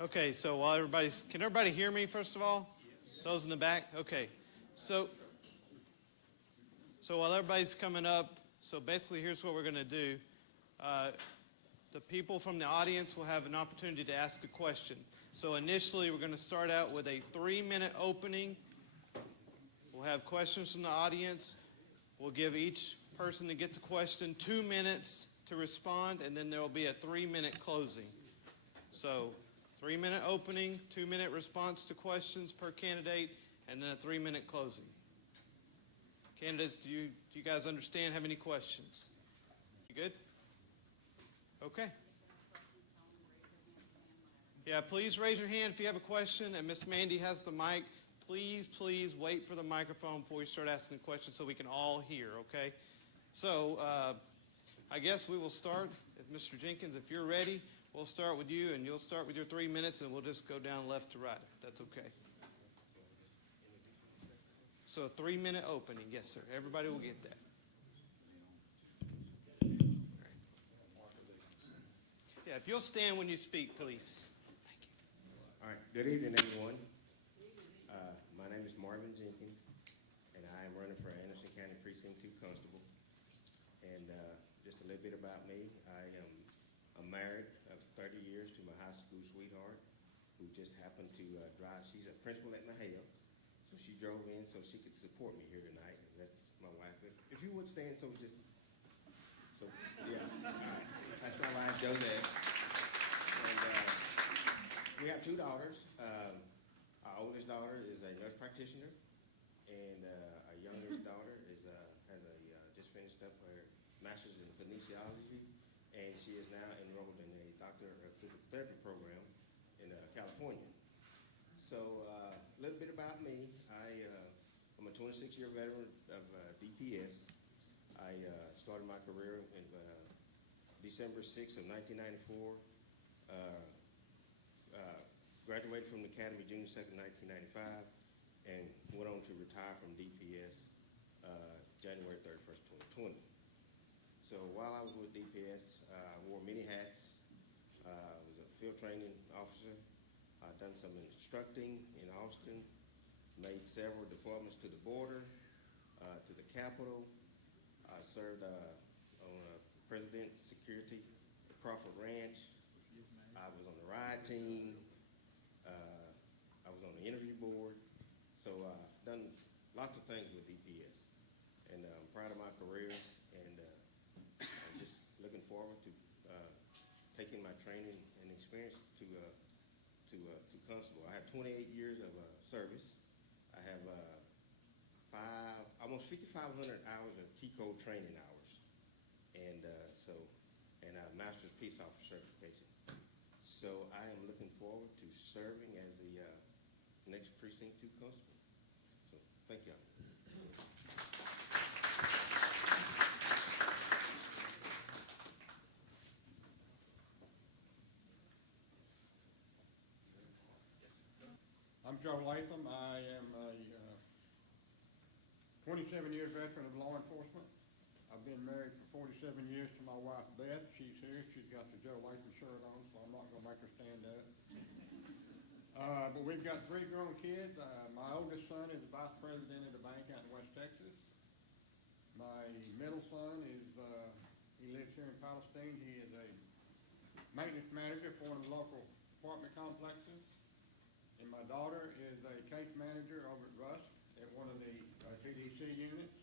Okay, so while can everybody hear me first of all? Yes. Those in the back? Okay. So while everybody's coming up, so basically here's what we're going to do. The people from the audience will have an opportunity to ask a question. So initially we're going to start out with a 3-minute opening. We'll have questions from the audience. We'll give each person that gets a question 2 minutes to respond, and then there will be a 3-minute closing. So 3-minute opening, 2-minute response to questions per candidate, and then a 3-minute closing. Candidates, do you guys understand? Have any questions? You good? Okay. Yeah, please raise your hand if you have a question, and Miss Mandy has the mic. Please wait for the microphone before you start asking the question so we can all hear, okay? So I guess we will start. If Mr. Jenkins, if you're ready, we'll start with you, and you'll start with your 3 minutes, and we'll just go down left to right. That's okay. So a 3-minute opening. Yes, sir. Everybody will get that. Yeah, if you'll stand when you speak, please. Thank you. All right. Good evening, everyone. My name is Marvin Jenkins, and I am running for Anderson County Precinct 2 Constable. And just a little bit about me. I'm married 30 years to my high school sweetheart, who just happened to drive. She's a principal at Mahale, so she drove in so she could support me here tonight. And that's my wife. If you would stand, yeah. All right. That's my wife, Josette. And we have 2 daughters. Our oldest daughter is a nurse practitioner, and our youngest daughter just finished up her master's in kinesiology, and she is now enrolled in a doctor of physical therapy program in California. So a little bit about me. I'm a 26-year veteran of DPS. I started my career in December 6th of 1994. Graduated from the Academy Junior Second in 1995, and went on to retire from DPS January 31st, 2020. So while I was with DPS, I wore many hats. I was a field training officer. I've done some instructing in Austin, made several deployments to the border, to the Capitol. I served on President Security at Crawford Ranch. I was on the ride team. I was on the interview board. So I've done lots of things with DPS. And I'm proud of my career, and I'm just looking forward to taking my training and experience to Constable. I have 28 years of service. I have almost 5,500 hours of T-code training hours, and a Master's Peace Officer certification. So I am looking forward to serving as the next Precinct 2 Constable. So thank you. I'm Joe Latham. I am a 27-year veteran of law enforcement. I've been married for 47 years to my wife, Beth. She's here. She's got the Joe Latham shirt on, so I'm not going to make her stand up. But we've got 3 grown kids. My oldest son is the vice president of the bank out in West Texas. My middle son he lives here in Palestine. He is a maintenance manager for one of the local apartment complexes. And my daughter is a case manager over at Rusk at one of the TDC units.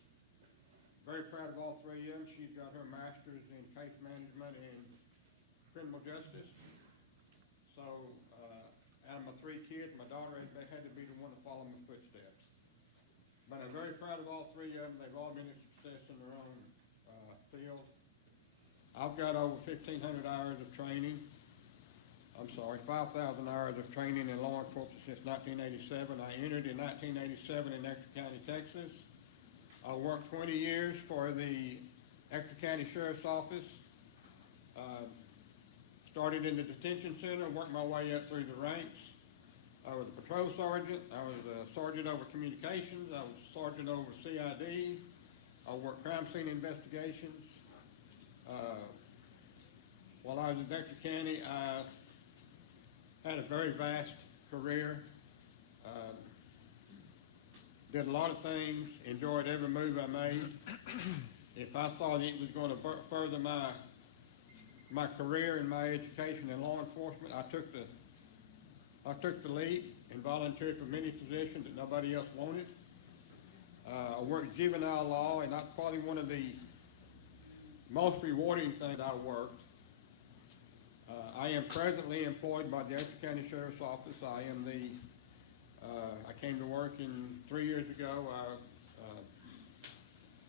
Very proud of all 3 of them. She's got her master's in case management and criminal justice. So out of my 3 kids, my daughter had to be the one to follow my footsteps. But I'm very proud of all 3 of them. They've all been a success in their own field. I've got over 1,500 hours of training. 5,000 hours of training in law enforcement since 1987. I entered in 1987 in Ector County, Texas. I worked 20 years for the Ector County Sheriff's Office. Started in the detention center, worked my way up through the ranks. I was a patrol sergeant. I was a sergeant over communications. I was a sergeant over CID. I worked crime scene investigations. While I was in Ector County, I had a very vast career. Did a lot of things, enjoyed every move I made. If I thought it was going to further my career and my education in law enforcement, I took the leap and volunteered for many positions that nobody else wanted. I worked juvenile law, and that's probably one of the most rewarding things I worked. I am presently employed by the Estill County Sheriff's Office. I came to work 3 years ago. I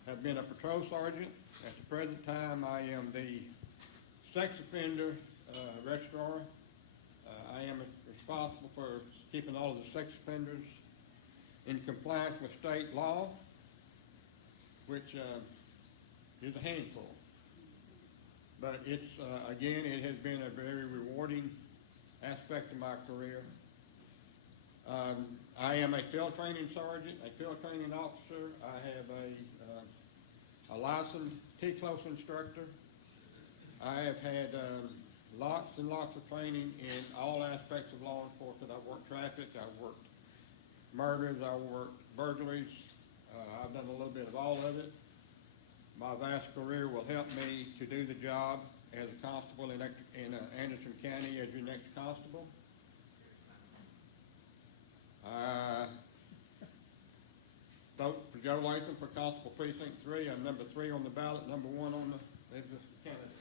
have been a patrol sergeant. At the present time, I am the sex offender registrar. I am responsible for keeping all of the sex offenders in compliance with state law, which is a handful. But it's, again, it has been a very rewarding aspect of my career. I am a field training sergeant, a field training officer. I have a licensed T-close instructor. I have had lots and lots of training in all aspects of law enforcement. I've worked traffic, I've worked murders, I've worked burglaries. I've done a little bit of all of it. My vast career will help me to do the job as a constable in Anderson County as your next constable. Vote for Joe Latham for Constable Precinct 3. I'm number 3 on the ballot, number 1 on the candidate.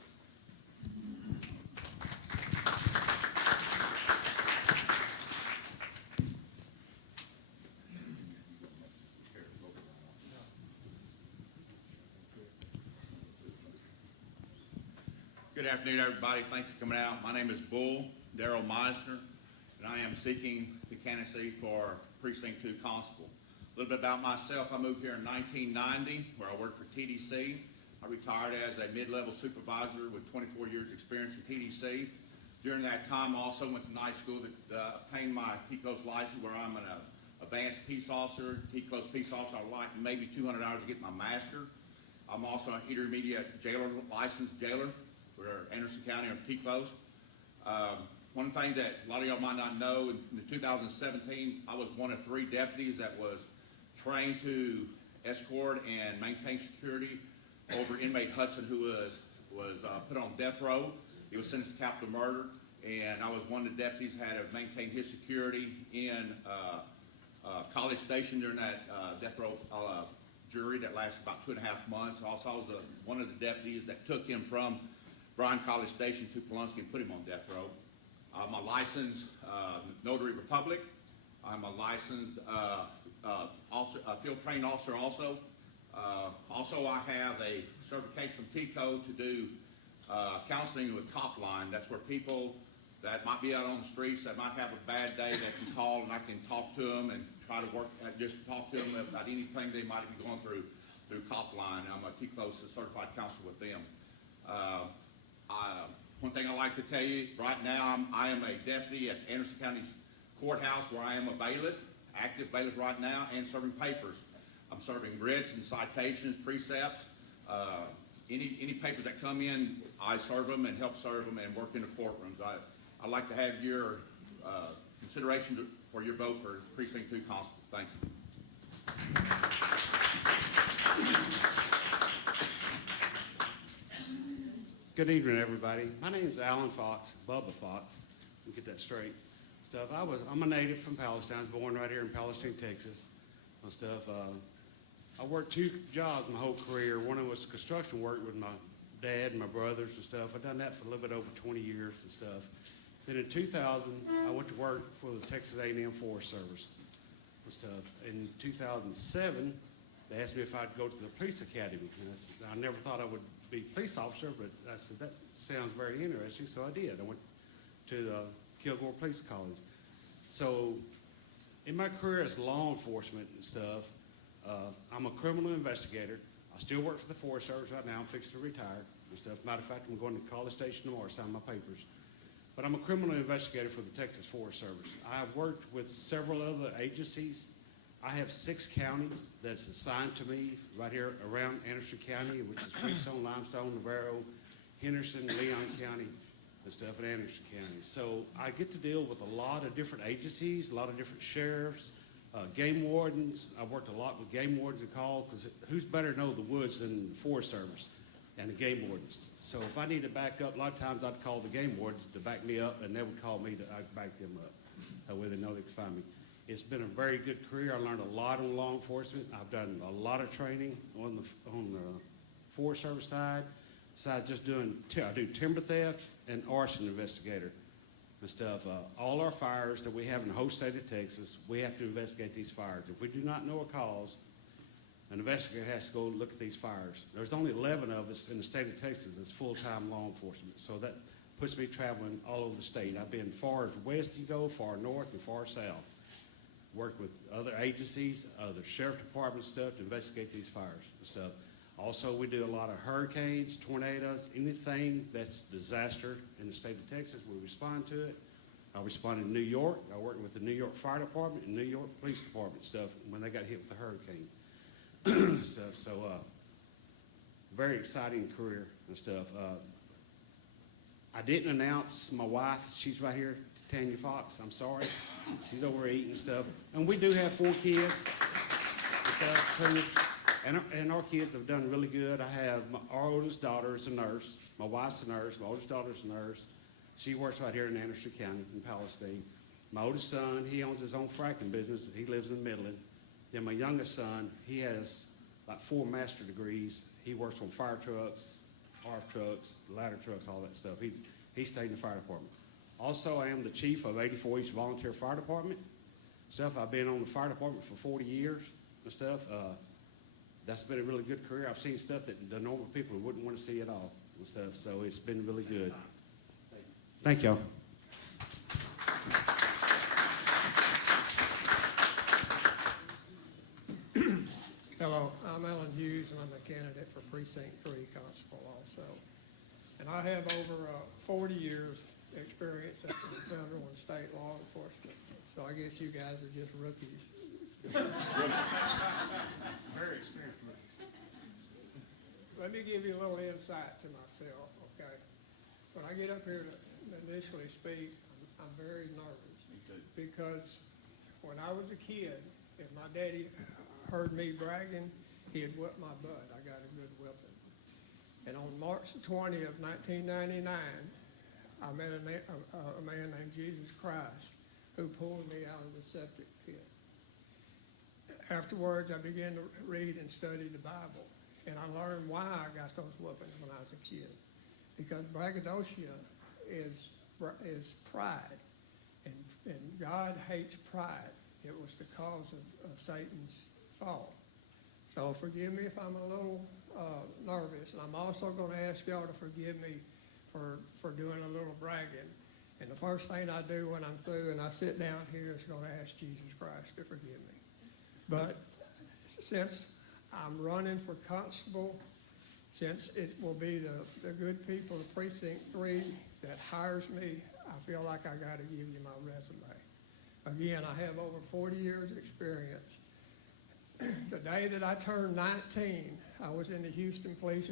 Good afternoon, everybody. Thanks for coming out. My name is Bull Darrell Meisner, and I am seeking the candidacy for Precinct 2 Constable. A little bit about myself. I moved here in 1990, where I worked for TDC. I retired as a mid-level supervisor with 24 years experience in TDC. During that time, I also went to night school that obtained my T-close license, where I'm an advanced peace officer. T-close peace officer, I would like maybe 200 hours to get my master. I'm also an intermediate jailer, licensed jailer for Anderson County on T-close. One thing that a lot of y'all might not know, in 2017, I was one of 3 deputies that was trained to escort and maintain security over inmate Hudson, who was put on death row. He was sentenced to capital murder, and I was one of the deputies that had to maintain his security in College Station during that death row jury that lasted about 2.5 months. Also, I was one of the deputies that took him from Bryan College Station to Pulaski and put him on death row. I'm a licensed notary public. I'm a licensed field trained officer also. Also, I have a certification from TCO to do counseling with Cop Line. That's where people that might be out on the streets that might have a bad day, that can call and I can talk to them and try to work, just talk to them about anything they might be going through Cop Line. I'm a TCO certified counselor with them. One thing I'd like to tell you, right now I am a deputy at Anderson County Courthouse, where I am a bailiff, active bailiff right now, and serving papers. I'm serving writs and citations, precepts. Any papers that come in, I serve them and help serve them and work in the courtrooms. I'd like to have your consideration for your vote for Precinct 2 Constable. Thank you. Good evening, everybody. My name is Alan Fox, Bubba Fox. Let me get that straight. I'm a native from Palestine. I was born right here in Palestine, Texas. And stuff. I worked 2 jobs my whole career. One of them was construction work with my dad and my brothers and stuff. I've done that for a little bit over 20 years and stuff. Then in 2000, I went to work for the Texas A&M Forest Service and stuff. In 2007, they asked me if I'd go to the police academy. And I never thought I would be a police officer, but I said, that sounds very interesting, so I did. I went to the Kilgore Police College. So in my career as law enforcement and stuff, I'm a criminal investigator. I still work for the Forest Service right now. I'm fixing to retire and stuff. Matter of fact, I'm going to College Station tomorrow to sign my papers. But I'm a criminal investigator for the Texas Forest Service. I've worked with several other agencies. I have 6 counties that's assigned to me right here around Anderson County, which is Freestone, Limestone, Navarro, Henderson, Leon County, and stuff in Anderson County. So I get to deal with a lot of different agencies, a lot of different sheriffs, game wardens. I've worked a lot with game wardens and call, because who's better to know the woods than the Forest Service and the game wardens? So if I need to back up, a lot of times I'd call the game wardens to back me up, and they would call me to back them up. That way they know they can find me. It's been a very good career. I learned a lot on law enforcement. I've done a lot of training on the Forest Service side. Besides just I do timber theft and arson investigator and stuff. All our fires that we have in the whole state of Texas, we have to investigate these fires. If we do not know a cause, an investigator has to go look at these fires. There's only 11 of us in the state of Texas that's full-time law enforcement, so that puts me traveling all over the state. I've been far as west you go, far north, and far south. Worked with other agencies, other sheriff department stuff to investigate these fires and stuff. Also, we do a lot of hurricanes, tornadoes, anything that's disaster in the state of Texas, we respond to it. I responded in New York. I worked with the New York Fire Department and New York Police Department stuff when they got hit with the hurricane stuff. So, very exciting career and stuff. I didn't announce my wife. She's right here, Tanya Fox. I'm sorry. She's over eating stuff. And we do have 4 kids and stuff. And our kids have done really good. I have our oldest daughter is a nurse. My wife's a nurse. My oldest daughter's a nurse. She works right here in Anderson County in Palestine. My oldest son, he owns his own fracking business. He lives in Midland. Then my youngest son, he has like 4 master degrees. He works on fire trucks, ARF trucks, ladder trucks, all that stuff. He stayed in the fire department. Also, I am the chief of 84 East Volunteer Fire Department. I've been on the fire department for 40 years and stuff. That's been a really good career. I've seen stuff that the normal people wouldn't want to see at all and stuff, so it's been really good. Thank y'all. Hello, I'm Alan Hughes, and I'm a candidate for Precinct 3 Constable also. And I have over 40 years experience in federal and state law enforcement, so I guess you guys are just rookies. Very experienced rookies. Let me give you a little insight to myself, okay? When I get up here to initially speak, I'm very nervous because when I was a kid, if my daddy heard me bragging, he'd whip my butt. I got a good whipping. And on March 20th, 1999, I met a man named Jesus Christ who pulled me out of the septic pit. Afterwards, I began to read and study the Bible, and I learned why I got those whoopings when I was a kid. Because braggadocio is pride, and God hates pride. It was the cause of Satan's fall. So forgive me if I'm a little nervous, and I'm also going to ask y'all to forgive me for doing a little bragging. And the first thing I do when I'm through and I sit down here is going to ask Jesus Christ to forgive me. But since I'm running for constable, since it will be the good people of Precinct 3 that hires me, I feel like I got to give you my resume. Again, I have over 40 years experience. The day that I turned 19, I was in the Houston Police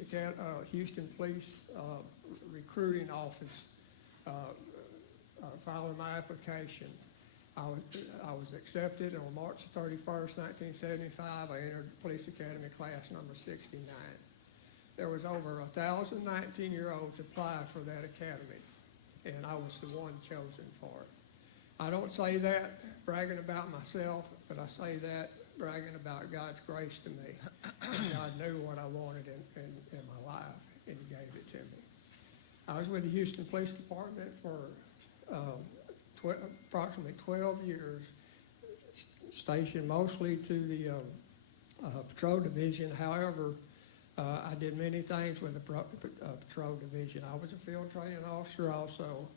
recruiting office filing my application. I was accepted on March 31st, 1975. I entered Police Academy class number 69. There was over 1,000 19-year-olds apply for that academy, and I was the one chosen for it. I don't say that bragging about myself, but I say that bragging about God's grace to me. God knew what I wanted in my life, and he gave it to me. I was with the Houston Police Department for approximately 12 years, stationed mostly to the patrol division. However, I did many things with the patrol division. I was a field training officer also.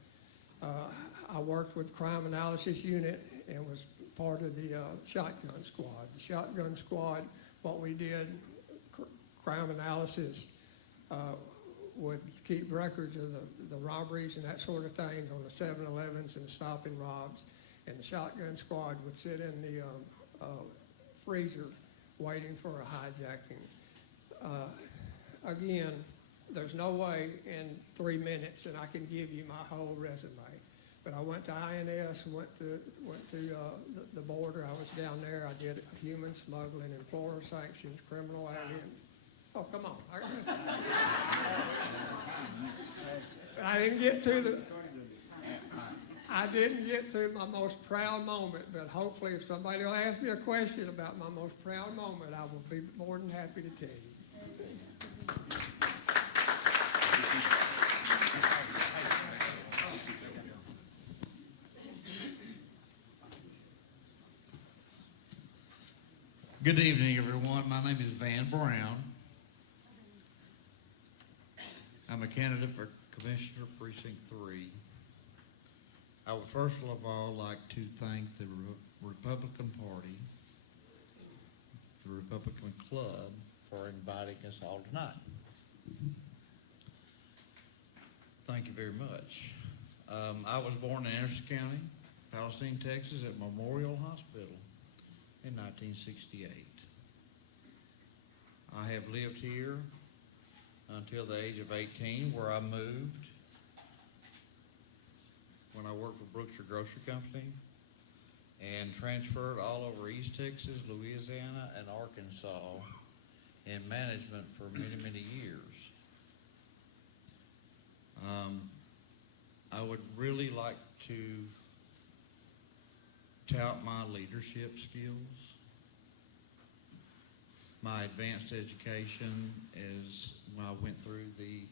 I worked with crime analysis unit and was part of the shotgun squad. The shotgun squad, what we did, crime analysis, would keep records of the robberies and that sort of thing on the 7-Elevens and stopping robs. And the shotgun squad would sit in the freezer waiting for a hijacking. Again, there's no way in 3 minutes that I can give you my whole resume. But I went to INS, went to the border. I was down there. I did human smuggling, employer sanctions, criminal alien. Oh, come on. I didn't get to my most proud moment, but hopefully if somebody will ask me a question about my most proud moment, I will be more than happy to tell you. Good evening, everyone. My name is Van Brown. I'm a candidate for Commissioner Precinct 3. I would first of all like to thank the Republican Party, the Republican Club, for inviting us all tonight. Thank you very much. I was born in Anderson County, Palestine, Texas, at Memorial Hospital in 1968. I have lived here until the age of 18, where I moved when I worked for Brookshire Grocery Company, and transferred all over East Texas, Louisiana, and Arkansas in management for many, many years. I would really like to tout my leadership skills. My advanced education is when I went through the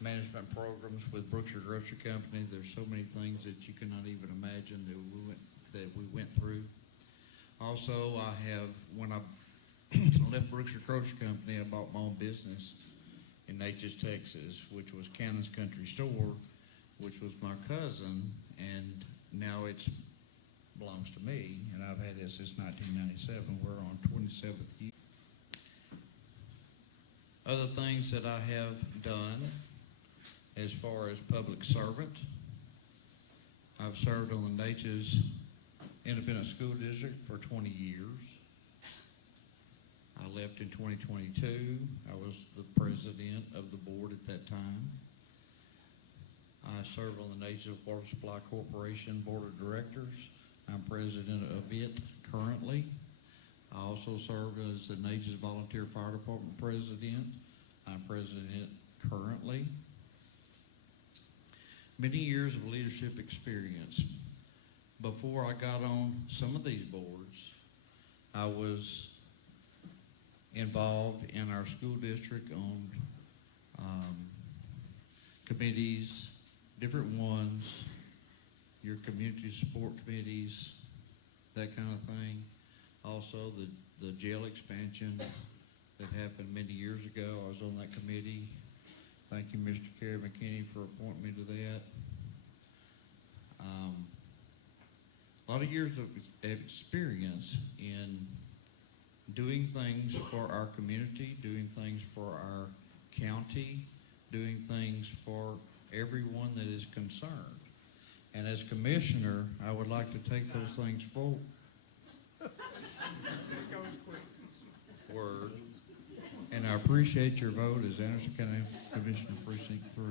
management programs with Brookshire Grocery Company. There's so many things that you cannot even imagine that we went through. Also, when I left Brookshire Grocery Company, I bought my own business in Natchez, Texas, which was Cannon's Country Store, which was my cousin, and now it belongs to me, and I've had this since 1997. We're on 27th year. Other things that I have done as far as public servant, I've served on the Natchez Independent School District for 20 years. I left in 2022. I was the president of the board at that time. I served on the Natchez Water Supply Corporation Board of Directors. I'm president of it currently. I also served as the Natchez Volunteer Fire Department president. I'm president currently. Many years of leadership experience. Before I got on some of these boards, I was involved in our school district on committees, different ones, your community support committees, that kind of thing. Also, the jail expansion that happened many years ago, I was on that committee. Thank you, Mr. Kerry McKinney, for appointing me to that. A lot of years of experience in doing things for our community, doing things for our county, doing things for everyone that is concerned. And as commissioner, I would like to take those things forward. And I appreciate your vote as Anderson County Commissioner Precinct 3.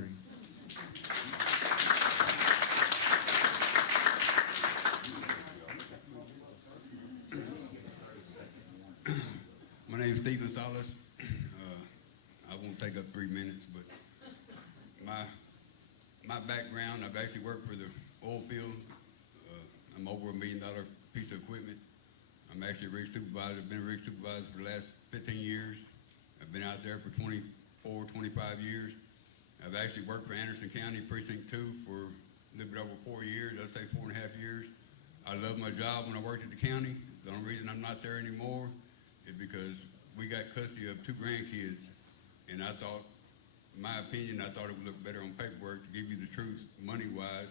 My name is Stephen Salas. I won't take up 3 minutes, but my background, I've actually worked for the oil field. I'm over $1 million piece of equipment. I'm actually a rig supervisor. I've been a rig supervisor for the last 15 years. I've been out there for 24, 25 years. I've actually worked for Anderson County Precinct 2 for a little bit over 4 years. I'd say 4.5 years. I love my job when I worked at the county. The only reason I'm not there anymore is because we got custody of 2 grandkids, and I thought, in my opinion, I thought it would look better on paperwork to give you the truth money-wise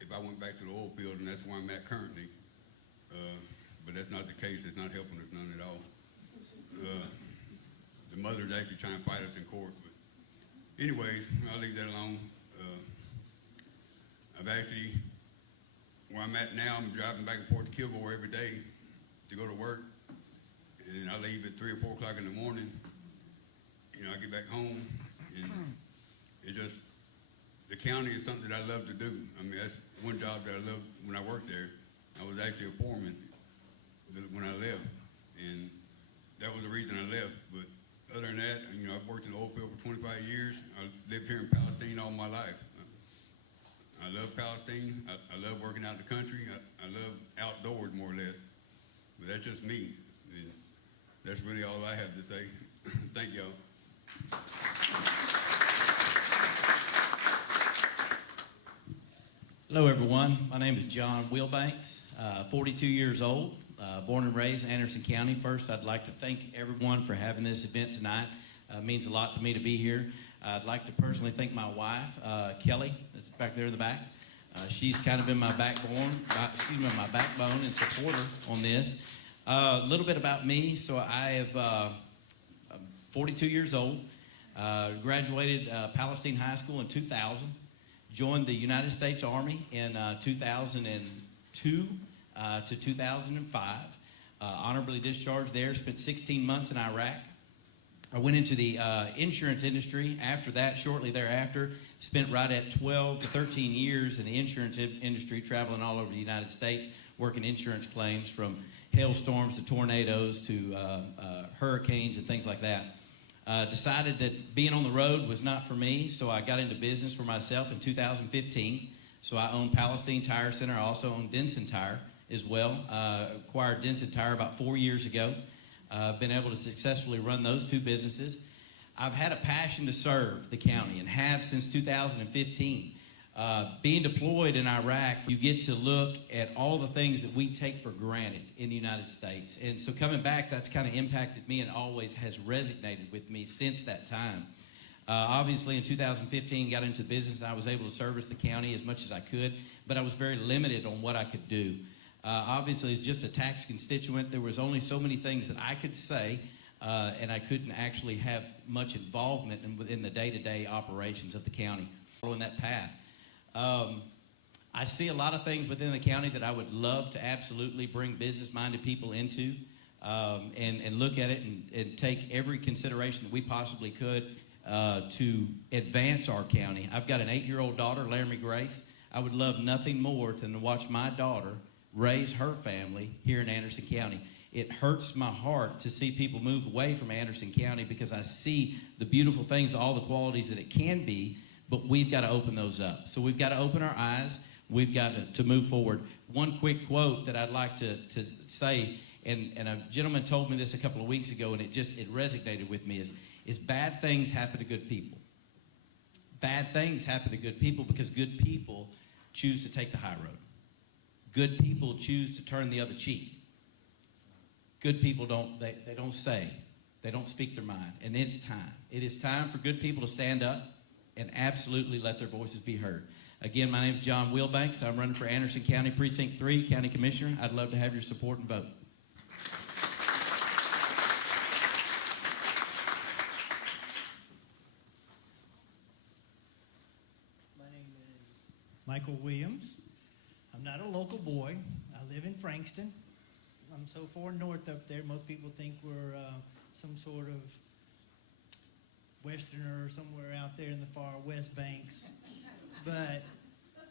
if I went back to the oil field, and that's where I'm at currently. But that's not the case. It's not helping us none at all. The mother's actually trying to fight us in court. But anyways, I'll leave that alone. I've actually, where I'm at now, I'm driving back and forth to Kilgore every day to go to work. And I leave at 3 or 4 o'clock in the morning. You know, I get back home, and county is something that I love to do. I mean, that's one job that I loved when I worked there. I was actually a foreman when I left, and that was the reason I left. But other than that, you know, I've worked in the oil field for 25 years. I lived here in Palestine all my life. I love Palestine. I love working out in the country. I love outdoors more or less. But that's just me. And that's really all I have to say. Thank y'all. Hello, everyone. My name is John Wheelbanks, 42 years old, born and raised in Anderson County. First, I'd like to thank everyone for having this event tonight. It means a lot to me to be here. I'd like to personally thank my wife, Kelly, that's back there in the back. She's kind of been my backbone and supporter on this. A little bit about me. So I'm 42 years old, graduated Palestine High School in 2000. Joined the United States Army in 2002 to 2005. Honorably discharged there, spent 16 months in Iraq. I went into the insurance industry after that, shortly thereafter. Spent right at 12 to 13 years in the insurance industry, traveling all over the United States, working insurance claims from hailstorms to tornadoes to hurricanes and things like that. Decided that being on the road was not for me, so I got into business for myself in 2015. So I own Palestine Tire Center. I also own Denson Tire as well. Acquired Denson Tire about 4 years ago. Been able to successfully run those two businesses. I've had a passion to serve the county and have since 2015. Being deployed in Iraq, you get to look at all the things that we take for granted in the United States. And so coming back, that's kind of impacted me and always has resonated with me since that time. Obviously, in 2015, got into business and I was able to service the county as much as I could, but I was very limited on what I could do. Obviously, as just a tax constituent, there was only so many things that I could say, and I couldn't actually have much involvement in the day-to-day operations of the county. Following that path. I see a lot of things within the county that I would love to absolutely bring business-minded people into and look at it and take every consideration that we possibly could to advance our county. I've got an 8-year-old daughter, Laramie Grace. I would love nothing more than to watch my daughter raise her family here in Anderson County. It hurts my heart to see people move away from Anderson County because I see the beautiful things, all the qualities that it can be, but we've got to open those up. So we've got to open our eyes. We've got to move forward. One quick quote that I'd like to say, and a gentleman told me this a couple of weeks ago, and it resonated with me, is bad things happen to good people. Bad things happen to good people because good people choose to take the high road. Good people choose to turn the other cheek. Good people don't say, they don't speak their mind, and it's time. It is time for good people to stand up and absolutely let their voices be heard. Again, my name is John Wheelbanks. I'm running for Anderson County Precinct 3, County Commissioner. I'd love to have your support and vote. My name is Michael Williams. I'm not a local boy. I live in Frankston. I'm so far north up there, most people think we're some sort of Westerner or somewhere out there in the far West Banks. But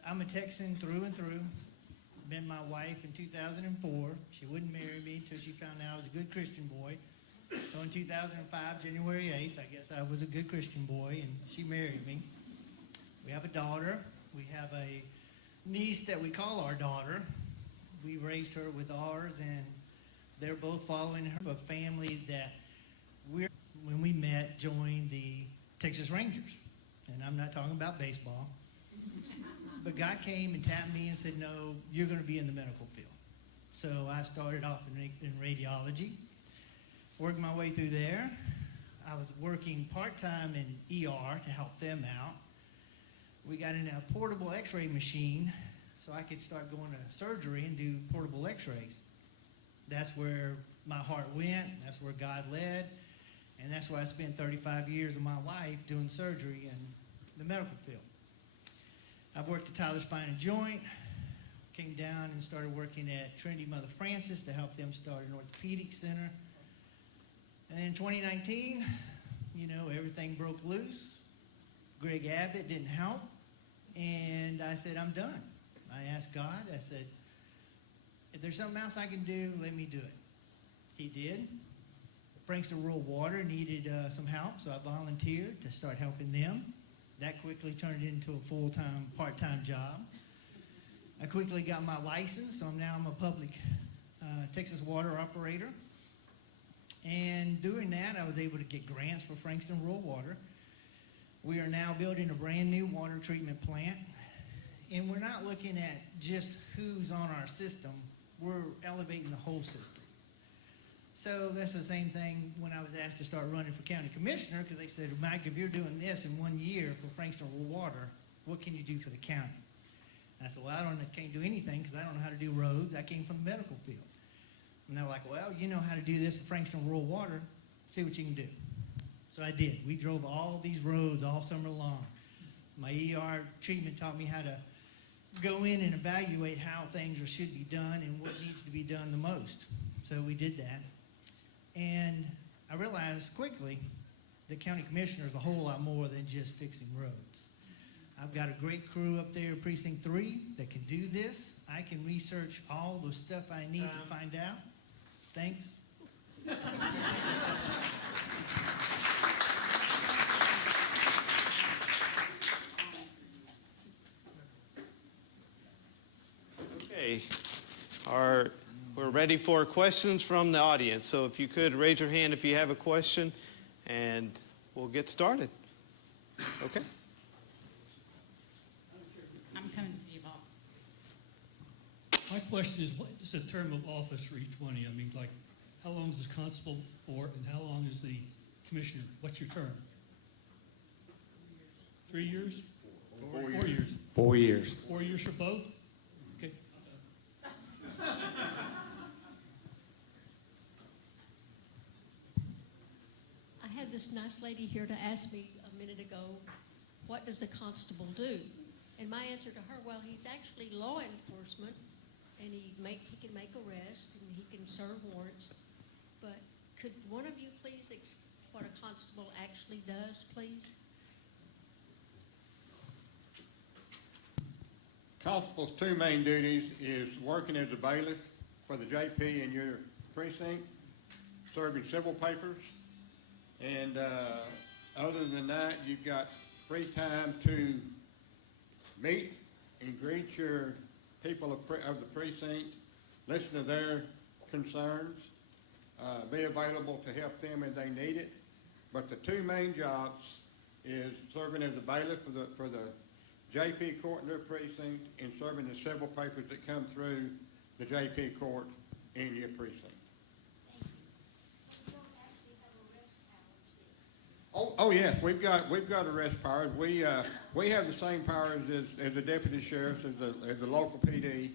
I'm a Texan through and through. Met my wife in 2004. She wouldn't marry me until she found out I was a good Christian boy. So in 2005, January 8th, I guess I was a good Christian boy, and she married me. We have a daughter. We have a niece that we call our daughter. We raised her with ours, and they're both following her. A family that when we met, joined the Texas Rangers. And I'm not talking about baseball. But God came and tapped me and said, no, you're going to be in the medical field. So I started off in radiology, worked my way through there. I was working part-time in ER to help them out. We got in a portable x-ray machine so I could start going to surgery and do portable x-rays. That's where my heart went. That's where God led. And that's why I spent 35 years of my life doing surgery in the medical field. I've worked at Tyler Spine and Joint, came down and started working at Trinity Mother Francis to help them start an orthopedic center. And then in 2019, everything broke loose. Greg Abbott didn't help. and I said, I'm done. I asked God, I said, if there's something else I can do, let me do it. He did. Frankston Rural Water needed some help, so I volunteered to start helping them. That quickly turned into a full-time, part-time job. I quickly got my license, so now I'm a public Texas water operator. And doing that, I was able to get grants for Frankston Rural Water. We are now building a brand new water treatment plant. And we're not looking at just who's on our system, we're elevating the whole system. So that's the same thing when I was asked to start running for county commissioner, because they said, Mike, if you're doing this in 1 year for Frankston Rural Water, what can you do for the county? And I said, well, I can't do anything because I don't know how to do roads. I came from the medical field. And they were like, well, you know how to do this for Frankston Rural Water. See what you can do. So I did. We drove all these roads all summer long. My ER treatment taught me how to go in and evaluate how things should be done and what needs to be done the most. So we did that. And I realized quickly that county commissioner is a whole lot more than just fixing roads. I've got a great crew up there in Precinct 3 that can do this. I can research all the stuff I need to find out. Thanks. Okay, we're ready for questions from the audience. So if you could raise your hand if you have a question, and we'll get started. Okay. I'm coming to you, Bob. My question is, what is the term of office for each one of you? I mean, like, how long is the constable for, and how long is the commissioner? What's your term? 3 years? 4 years. 4 years. 4 years for both? Okay. I had this nice lady here to ask me a minute ago, what does a constable do? And my answer to her, well, he's actually law enforcement, and he can make arrests, and he can serve warrants. But could one of you please what a constable actually does, please? Constable's two main duties is working as a bailiff for the JP in your precinct, serving civil papers, and other than that, you've got free time to meet and greet your people of the precinct, listen to their concerns, be available to help them as they need it. But the two main jobs is serving as a bailiff for the JP court in their precinct and serving the civil papers that come through the JP court in your precinct. So you don't actually have arrest powers then? Oh yes, we've got arrest powers. We have the same powers as the deputy sheriffs, as the local PD,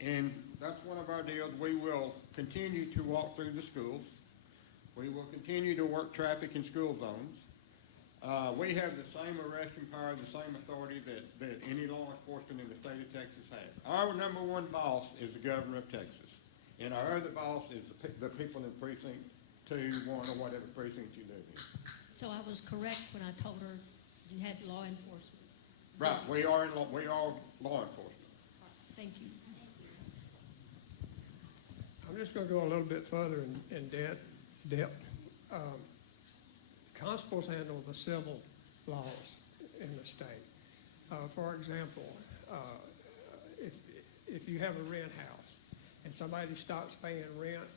and that's one of our deals. We will continue to walk through the schools. We will continue to work traffic in school zones. We have the same arresting power, the same authority that any law enforcement in the state of Texas has. Our number one boss is the governor of Texas, and our other boss is the people in precinct 2, 1, or whatever precinct you live in. So I was correct when I told her you had law enforcement. Right, we are law enforcement. Thank you. I'm just going to go a little bit further in depth. Constables handle the civil laws in the state. For example, if you have a rent house and somebody stops paying rent,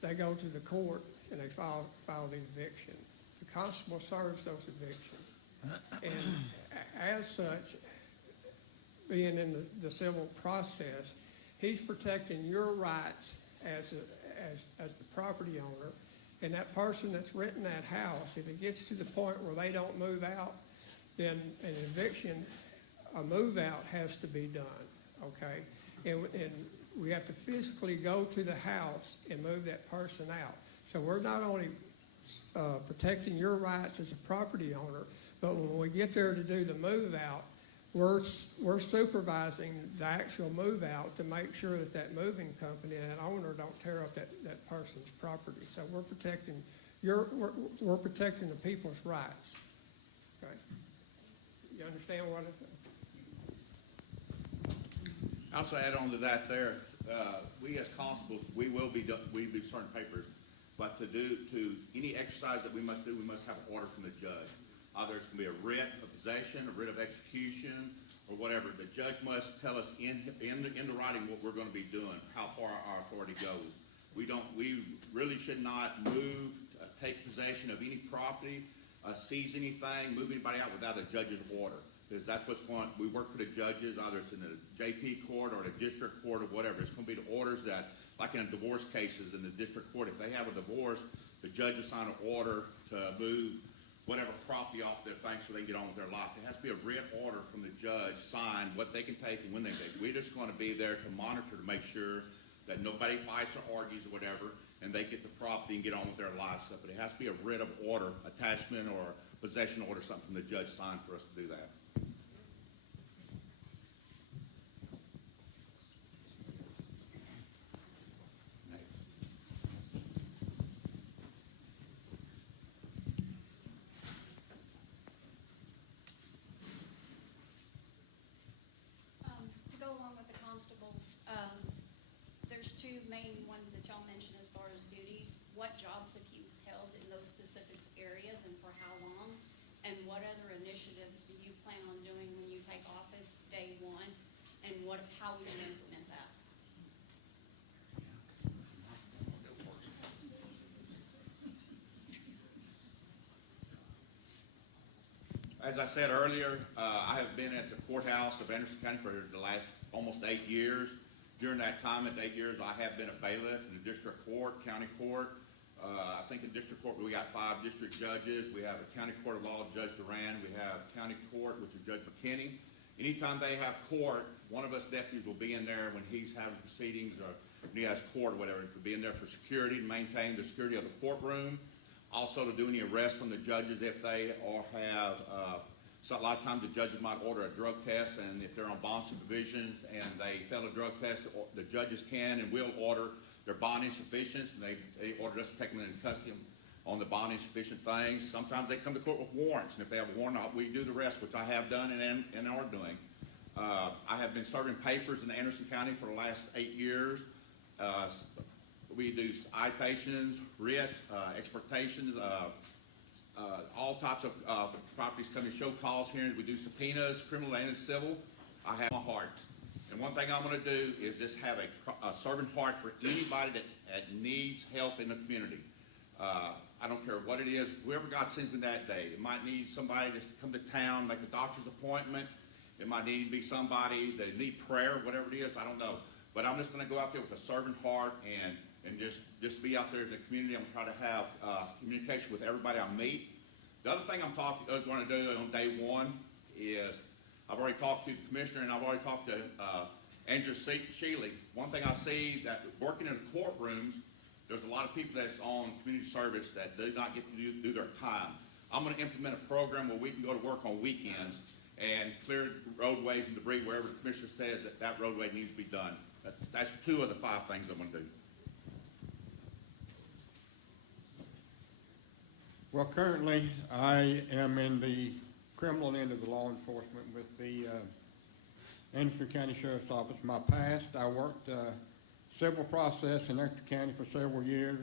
they go to the court and they file the eviction. The constable serves those evictions. And as such, being in the civil process, he's protecting your rights as the property owner. And that person that's renting that house, if it gets to the point where they don't move out, then an eviction, a move out has to be done, okay? And we have to physically go to the house and move that person out. So we're not only protecting your rights as a property owner, but when we get there to do the move out, we're supervising the actual move out to make sure that moving company and that owner don't tear up that person's property. So we're protecting the people's rights. Okay. You understand what it's, I'll also add on to that there, we as constables, we be certain papers, but to any exercise that we must do, we must have an order from the judge. Either it's gonna be a writ of possession, a writ of execution, or whatever. The judge must tell us in the writing what we're gonna be doing, how far our authority goes. We really should not move, take possession of any property, seize anything, move anybody out without a judge's order. Because that's what's going, we work for the judges, either it's in the JP court or the district court or whatever. It's gonna be the orders that, like in divorce cases in the district court, if they have a divorce, the judge will sign an order to move whatever property off their thing so they can get on with their life. It has to be a written order from the judge, signed, what they can take and when they take. We're just gonna be there to monitor to make sure that nobody fights or argues or whatever, and they get the property and get on with their life stuff. But it has to be a writ of order, attachment or possession order, something from the judge signed for us to do that. To go along with the constables, there's two main ones that y'all mentioned as far as duties. What jobs have you held in those specific areas and for how long? And what other initiatives do you plan on doing when you take office day one? And how will you implement that? As I said earlier, I have been at the courthouse of Anderson County for the last almost 8 years. During that time, at 8 years, I have been a bailiff in the district court, county court. I think in district court, we got 5 district judges. We have a county court of law, Judge Duran. We have county court, which is Judge McKinney. Anytime they have court, one of us deputies will be in there when he's having proceedings or when he has court or whatever. We'll be in there for security, to maintain the security of the courtroom. Also to do any arrests from the judges if they have, so a lot of times the judges might order a drug test, and if they're on bond supervisions and they fail a drug test, the judges can and will order their bond insufficient, and they order us to take them into custody on the bond insufficient things. Sometimes they come to court with warrants, and if they have a warrant, we do the rest, which I have done and are doing. I have been serving papers in Anderson County for the last 8 years. We do citations, writs, exportations, all types of properties come to show cause hearings. We do subpoenas, criminal and civil. I have my heart. And one thing I'm going to do is just have a servant heart for anybody that needs help in the community. I don't care what it is, whoever God sends me that day. It might need somebody just to come to town, make a doctor's appointment. It might need to be somebody that need prayer, whatever it is, I don't know. But I'm just going to go out there with a servant heart and just be out there in the community. I'm going to try to have communication with everybody I meet. The other thing I'm going to do on day one is I've already talked to the commissioner and I've already talked to Andrew Shealy. One thing I see that working in the courtrooms, there's a lot of people that's on community service that do not get to do their time. I'm going to implement a program where we can go to work on weekends and clear roadways and debris wherever the commissioner says that roadway needs to be done. That's 2 of the 5 things I'm going to do. Well, currently, I am in the criminal end of the law enforcement with the Anderson County Sheriff's Office. In my past, I worked civil process in Ector County for several years.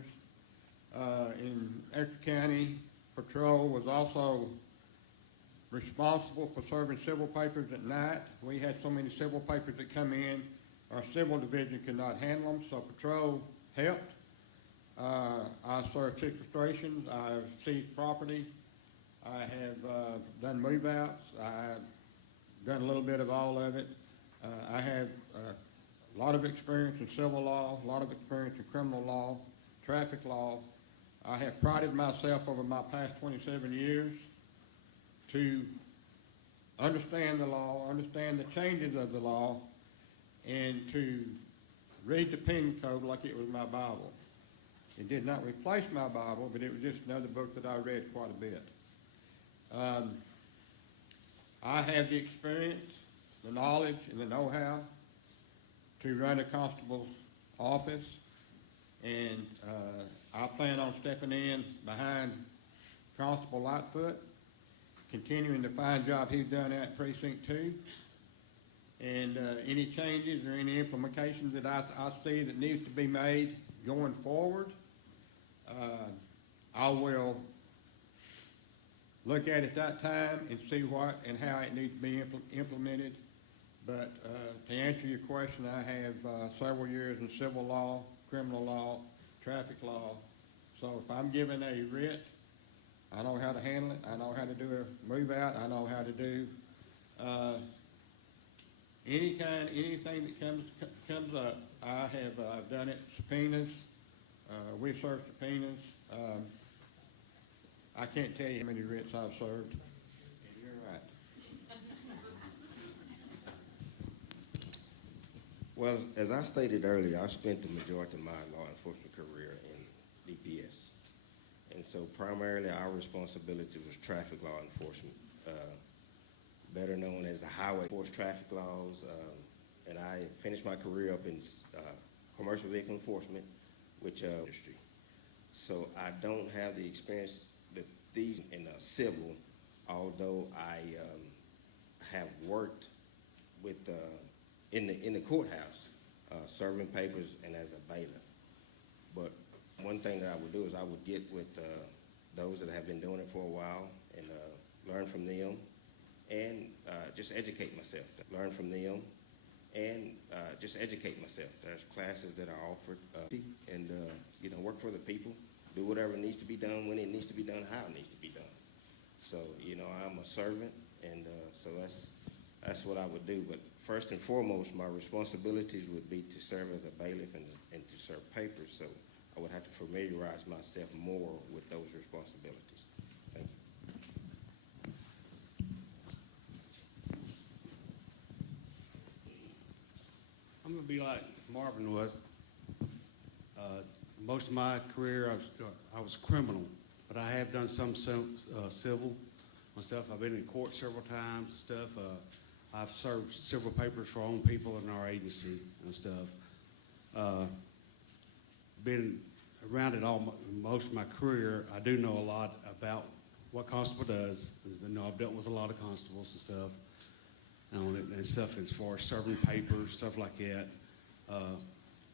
In Ector County, patrol was also responsible for serving civil papers at night. We had so many civil papers that come in, our civil division could not handle them, so patrol helped. I served 6 registrations. I've seized property. I have done move-outs. I've done a little bit of all of it. I have a lot of experience in civil law, a lot of experience in criminal law, traffic law. I have prided myself over my past 27 years to understand the law, understand the changes of the law, and to read the penal code like it was my Bible. It did not replace my Bible, but it was just another book that I read quite a bit. I have the experience, the knowledge, and the know-how to run a constable's office, and I plan on stepping in behind Constable Lightfoot. continuing the fine job he's done at Precinct 2. And any changes or any implications that I see that needs to be made going forward, I will look at it that time and see what and how it needs to be implemented. But to answer your question, I have several years in civil law, criminal law, traffic law. So if I'm given a writ, I know how to handle it. I know how to do a move out. I know how to do anything that comes up. I have I've done it. Subpoenas. We've served subpoenas. I can't tell you how many writs I've served. And you're right. Well, as I stated earlier, I spent the majority of my law enforcement career in DPS. And so primarily our responsibility was traffic law enforcement, better known as the highway force traffic laws. And I finished my career up in commercial vehicle enforcement, which industry. So I don't have the experience that these in civil, although I have worked with in the courthouse, serving papers and as a bailiff. But one thing that I would do is I would get with those that have been doing it for a while and learn from them and just educate myself. Learn from them and just educate myself. There's classes that are offered and work for the people, do whatever needs to be done when it needs to be done, how it needs to be done. So, I'm a servant, and so that's what I would do. But first and foremost, my responsibilities would be to serve as a bailiff and to serve papers. So I would have to familiarize myself more with those responsibilities. Thank you. I'm going to be like Marvin was. Most of my career, I was criminal, but I have done some civil and stuff. I've been in court several times, stuff. I've served several papers for our own people in our agency and stuff. Been around it most of my career. I do know a lot about what constable does. I've dealt with a lot of constables and stuff, and stuff as far as serving papers, stuff like that.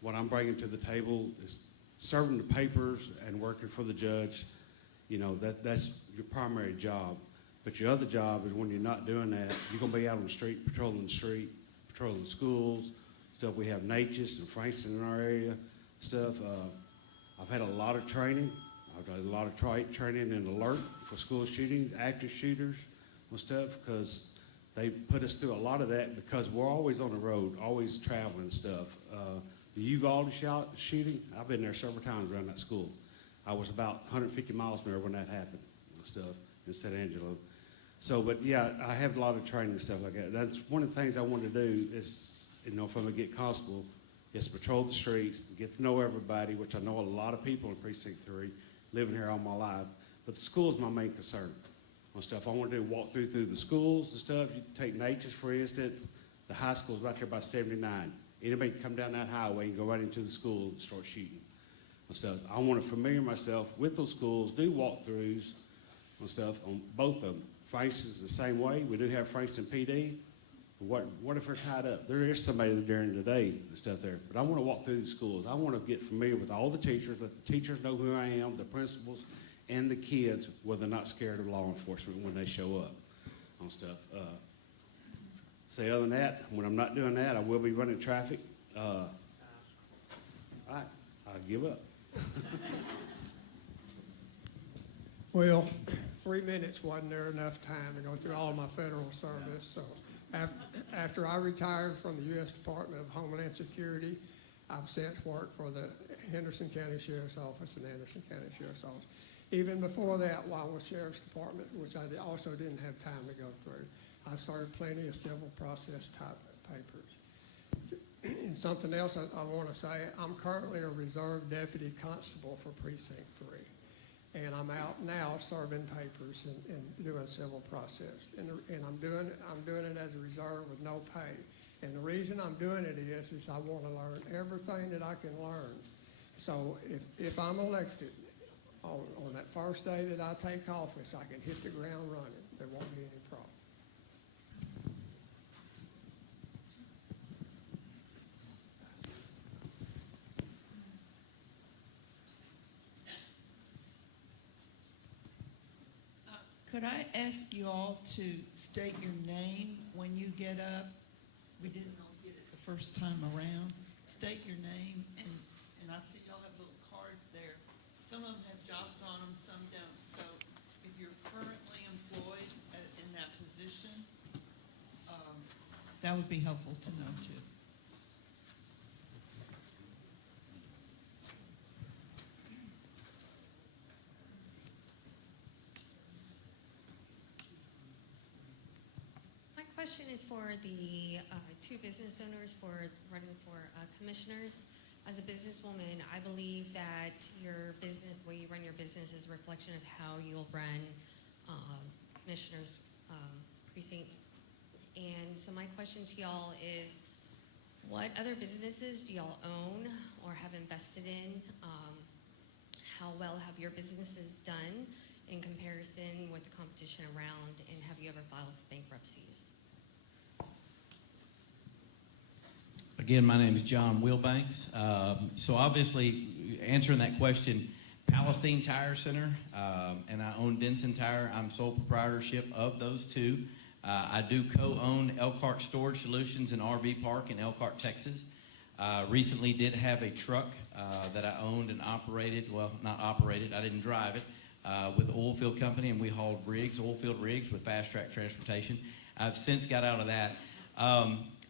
What I'm bringing to the table is serving the papers and working for the judge. That's your primary job. But your other job is when you're not doing that, you're going to be out on the street, patrolling schools, stuff. We have Natchez and Frankston in our area, stuff. I've had a lot of training. I've got a lot of training and alert for school shootings, active shooters and stuff, because they put us through a lot of that because we're always on the road, always traveling and stuff. The Uvalde shooting, I've been there several times around that school. I was about 150 miles from there when that happened and stuff in San Angelo. So, but yeah, I have a lot of training and stuff like that. That's one of the things I want to do is, if I'm going to get constable, is patrol the streets, get to know everybody, which I know a lot of people in Precinct 3, living here all my life. But the school is my main concern on stuff. I want to do walk through the schools and stuff. You take Natchez, for instance. The high school's right there by 79. Anybody can come down that highway and go right into the school and start shooting and stuff. I want to familiar myself with those schools, do walkthroughs and stuff on both of them. Frankston's the same way. We do have Frankston PD. What if they're tied up? There is somebody during the day and stuff there. But I want to walk through the schools. I want to get familiar with all the teachers, let the teachers know who I am, the principals, and the kids, where they're not scared of law enforcement when they show up on stuff. Say other than that, when I'm not doing that, I will be running traffic. All right, I'll give up. Well, 3 minutes wasn't there enough time to go through all my federal service. So after I retired from the U.S. Department of Homeland Security, I've since worked for the Henderson County Sheriff's Office and Anderson County Sheriff's Office. Even before that, while with Sheriff's Department, which I also didn't have time to go through, I served plenty of civil process type papers. And something else I want to say, I'm currently a reserve deputy constable for Precinct 3. And I'm out now serving papers and doing civil process. And I'm doing it as a reserve with no pay. And the reason I'm doing it is I want to learn everything that I can learn. So if I'm elected on that first day that I take office, I can hit the ground running. There won't be any problem. Could I ask you all to state your name when you get up? We didn't all get it the first time around. State your name, and I see y'all have little cards there. Some of them have jobs on them, some don't. So if you're currently employed in that position, that would be helpful to know too. My question is for the two business owners for running for commissioners. As a businesswoman, I believe that your business, the way you run your business, is a reflection of how you'll run commissioners' precinct. And so my question to y'all is, what other businesses do y'all own or have invested in? How well have your businesses done in comparison with the competition around, and have you ever filed for bankruptcies? Again, my name is John Wilbanks. So obviously, answering that question, Palestine Tire Center, and I own Denson Tire. I'm sole proprietorship of those two. I do co-own Elkhart Storage Solutions and RV Park in Elkhart, Texas. Recently did have a truck that I owned and operated, well, not operated, I didn't drive it, with the oil field company, and we hauled rigs, oil field rigs with fast track transportation. I've since got out of that.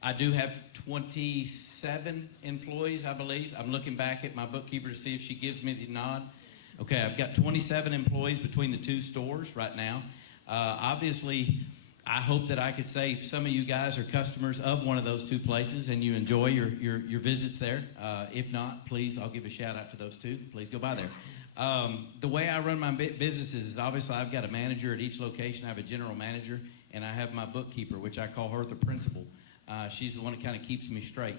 I do have 27 employees, I believe. I'm looking back at my bookkeeper to see if she gives me the nod. Okay, I've got 27 employees between the two stores right now. Obviously, I hope that I could say some of you guys are customers of one of those two places and you enjoy your visits there. If not, please, I'll give a shout out to those two. Please go by there. The way I run my businesses is obviously I've got a manager at each location. I have a general manager, and I have my bookkeeper, which I call her the principal. She's the one that kind of keeps me straight.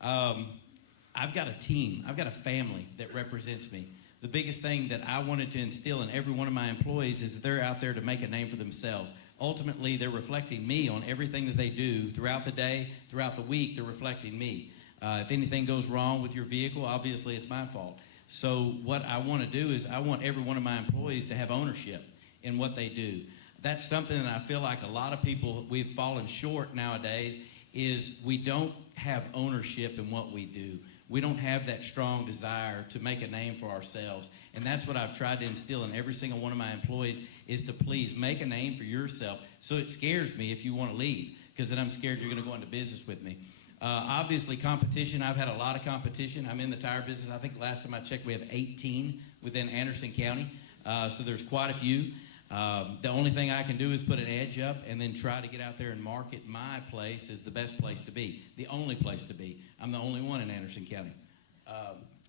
I've got a team. I've got a family that represents me. The biggest thing that I wanted to instill in every one of my employees is that they're out there to make a name for themselves. Ultimately, they're reflecting me on everything that they do throughout the day, throughout the week. They're reflecting me. If anything goes wrong with your vehicle, obviously it's my fault. So what I want to do is I want every one of my employees to have ownership in what they do. That's something that I feel like a lot of people, we've fallen short nowadays, is we don't have ownership in what we do. We don't have that strong desire to make a name for ourselves. And that's what I've tried to instill in every single one of my employees, is to please make a name for yourself. So it scares me if you want to leave, because then I'm scared you're going to go into business with me. Obviously, competition. I've had a lot of competition. I'm in the tire business. I think last time I checked, we have 18 within Anderson County. So there's quite a few. The only thing I can do is put an edge up and then try to get out there and market my place as the best place to be, the only place to be. I'm the only one in Anderson County.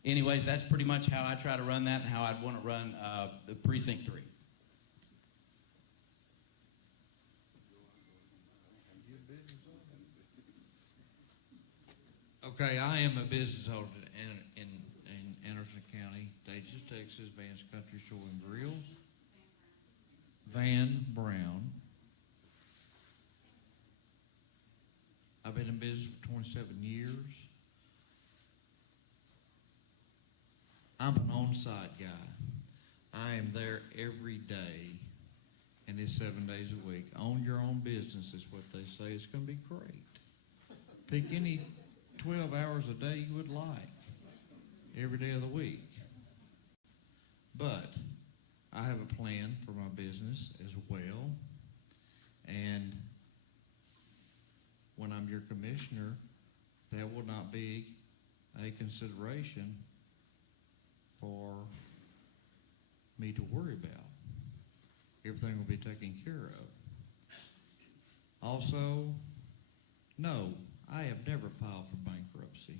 Anyways, that's pretty much how I try to run that and how I'd want to run the Precinct 3. Okay, I am a business owner in Anderson County, Dages, Texas, Vance Country Store and Grills. Van Brown. I've been in business for 27 years. I'm an on-site guy. I am there every day, and it's 7 days a week. Own your own business is what they say. It's going to be great. Pick any 12 hours a day you would like, every day of the week. But I have a plan for my business as well, and when I'm your commissioner, that will not be a consideration for me to worry about. Everything will be taken care of. Also, no, I have never filed for bankruptcy.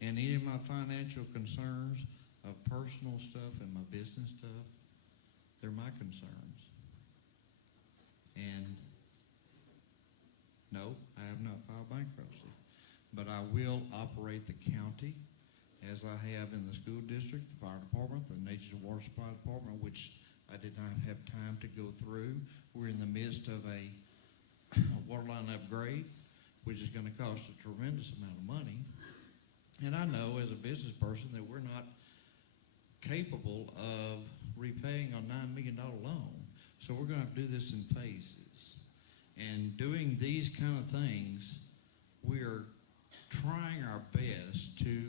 And any of my financial concerns of personal stuff and my business stuff, they're my concerns. And no, I have not filed bankruptcy. But I will operate the county as I have in the school district, the fire department, the Natchez Water Supply Department, which I did not have time to go through. We're in the midst of a water line upgrade, which is going to cost a tremendous amount of money. And I know as a business person that we're not capable of repaying a $9 million loan. So we're going to have to do this in phases. And doing these kind of things, we're trying our best to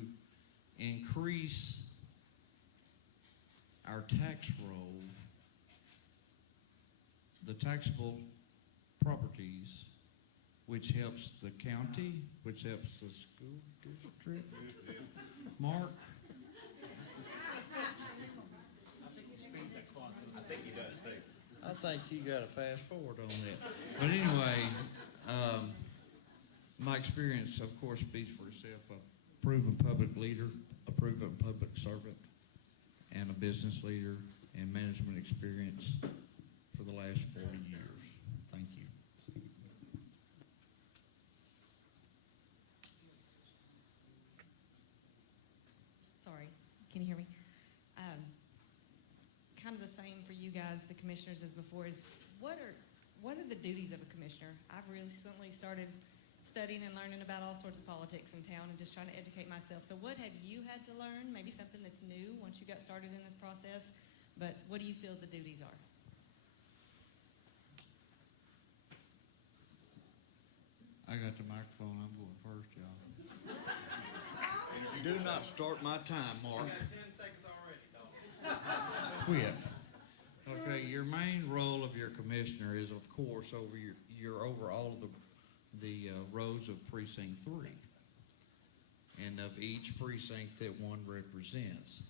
increase our tax roll, the taxable properties, which helps the county, which helps the school district. Mark? I think he does too. I think you got to fast forward on that. But anyway, my experience, of course, speaks for itself. A proven public leader, a proven public servant, and a business leader and management experience for the last 40 years. Thank you. Sorry, can you hear me? Kind of the same for you guys, the commissioners, as before, is what are the duties of a commissioner? I've recently started studying and learning about all sorts of politics in town and just trying to educate myself. So what have you had to learn? Maybe something that's new once you got started in this process, but what do you feel the duties are? I got the microphone. I'm going first, y'all. And if you do not start my time, Mark. You got 10 seconds already, dog. Quit. Okay, your main role of your commissioner is, of course, you're over all of the roads of Precinct 3 and of each precinct that one represents.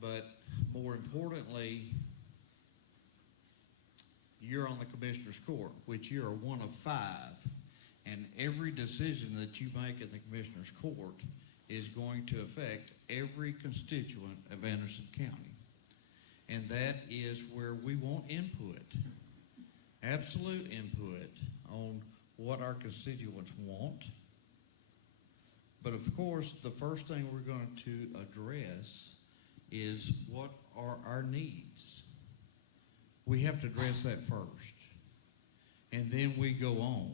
But more importantly, you're on the commissioner's court, which you are one of 5, and every decision that you make in the commissioner's court is going to affect every constituent of Anderson County. And that is where we want input, absolute input on what our constituents want. But of course, the first thing we're going to address is what are our needs. We have to address that first. And then we go on.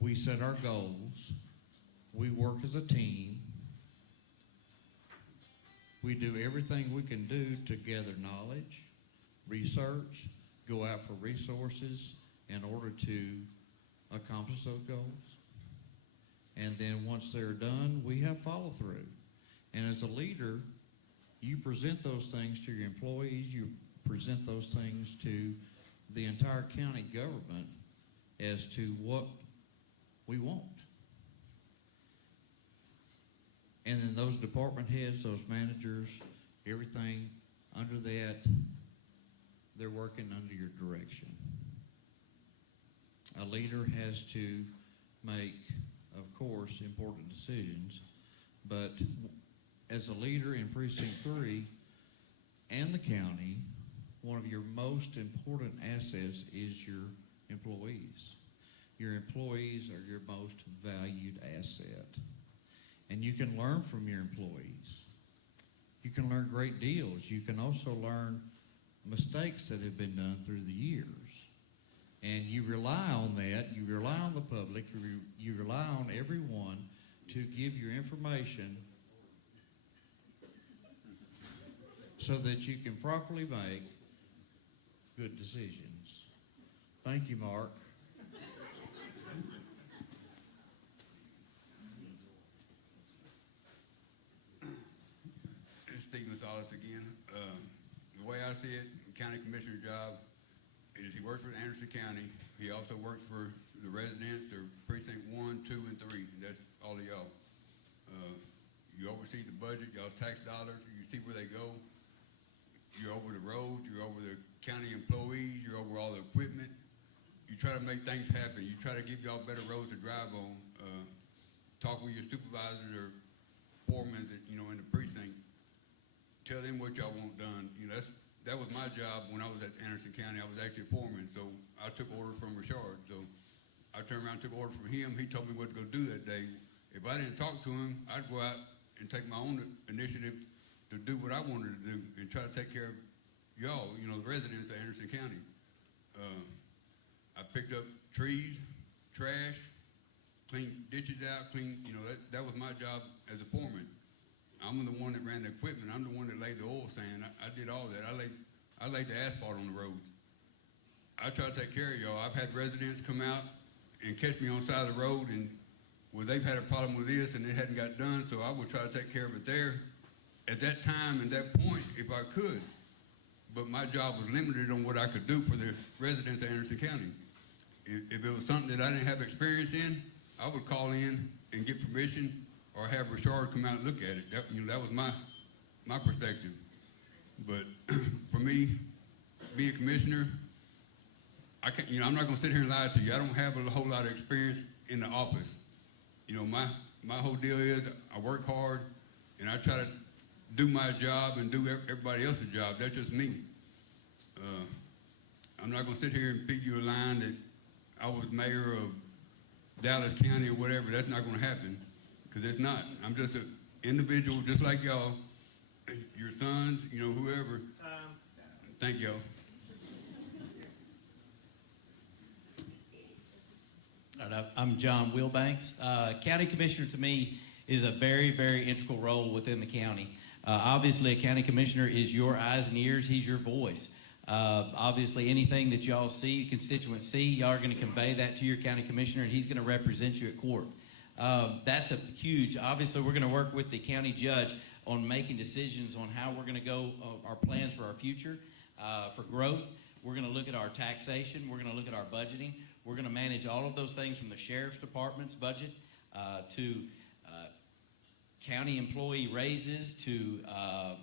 We set our goals. We work as a team. We do everything we can do to gather knowledge, research, go out for resources in order to accomplish those goals. And then once they're done, we have follow through. And as a leader, you present those things to your employees, you present those things to the entire county government as to what we want. And then those department heads, those managers, everything under that, they're working under your direction. A leader has to make, of course, important decisions, but as a leader in Precinct 3 and the county, one of your most important assets is your employees. Your employees are your most valued asset. And you can learn from your employees. You can learn great deals. You can also learn mistakes that have been done through the years. And you rely on that. You rely on the public. You rely on everyone to give your information so that you can properly make good decisions. Thank you, Mark. Stephen Salas again. The way I see it, the county commissioner's job is he works for Anderson County. He also works for the residents of Precinct 1, 2, and 3. That's all of y'all. You oversee the budget, y'all's tax dollars. You see where they go. You're over the roads. You're over the county employees. You're over all the equipment. You try to make things happen. You try to give y'all better roads to drive on. Talk with your supervisors or foremen that, in the precinct. Tell them what y'all want done. That was my job when I was at Anderson County. I was actually a foreman, so I took orders from Richard. So I turned around and took orders from him. He told me what to go do that day. If I didn't talk to him, I'd go out and take my own initiative to do what I wanted to do and try to take care of y'all, you know, the residents of Anderson County. I picked up trees, trash, cleaned ditches out, you know, that was my job as a foreman. I'm the one that ran the equipment. I'm the one that laid the oil sand. I did all that. I laid the asphalt on the roads. I try to take care of y'all. I've had residents come out and catch me on the side of the road, and well, they've had a problem with this and it hadn't got done, so I would try to take care of it there at that time and that point if I could. But my job was limited on what I could do for the residents of Anderson County. If it was something that I didn't have experience in, I would call in and get permission or have Richard come out and look at it. That was my perspective. But for me, being a commissioner, I'm not going to sit here and lie to you. I don't have a whole lot of experience in the office. You know, my whole deal is I work hard and I try to do my job and do everybody else's job. That's just me. I'm not going to sit here and feed you a line that I was mayor of Dallas County or whatever. That's not going to happen, because it's not. I'm just an individual just like y'all, your sons, you know, whoever. Thank y'all. All right, I'm John Wilbanks. County Commissioner to me is a very, very integral role within the county. Obviously, a county commissioner is your eyes and ears. He's your voice. Obviously, anything that y'all see, constituents see, y'all are going to convey that to your county commissioner, and he's going to represent you at court. That's a huge, obviously, we're going to work with the county judge on making decisions on how we're going to go, our plans for our future, for growth. We're going to look at our taxation. We're going to look at our budgeting. We're going to manage all of those things from the sheriff's department's budget to county employee raises to, I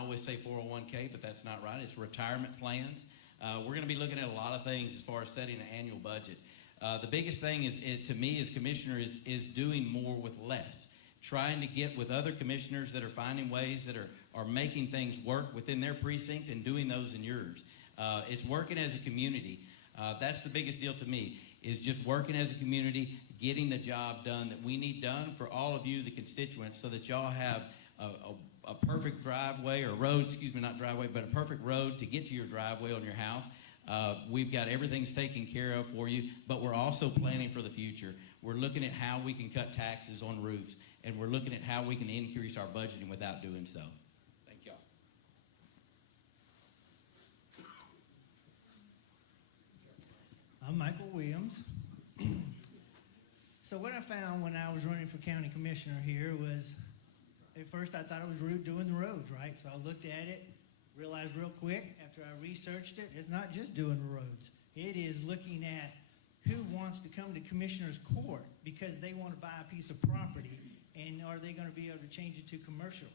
always say 401k, but that's not right. It's retirement plans. We're going to be looking at a lot of things as far as setting an annual budget. The biggest thing to me as commissioner is doing more with less. Trying to get with other commissioners that are finding ways that are making things work within their precinct and doing those in yours. It's working as a community. That's the biggest deal to me, is just working as a community, getting the job done that we need done for all of you, the constituents, so that y'all have a perfect driveway or road, not driveway, but a perfect road to get to your driveway on your house. We've got everything's taken care of for you, but we're also planning for the future. We're looking at how we can cut taxes on roofs, and we're looking at how we can increase our budgeting without doing so. Thank y'all. I'm Michael Williams. So what I found when I was running for county commissioner here was, at first I thought it was doing the roads, right? So I looked at it, realized real quick after I researched it, it's not just doing the roads. It is looking at who wants to come to commissioner's court because they want to buy a piece of property, and are they going to be able to change it to commercial?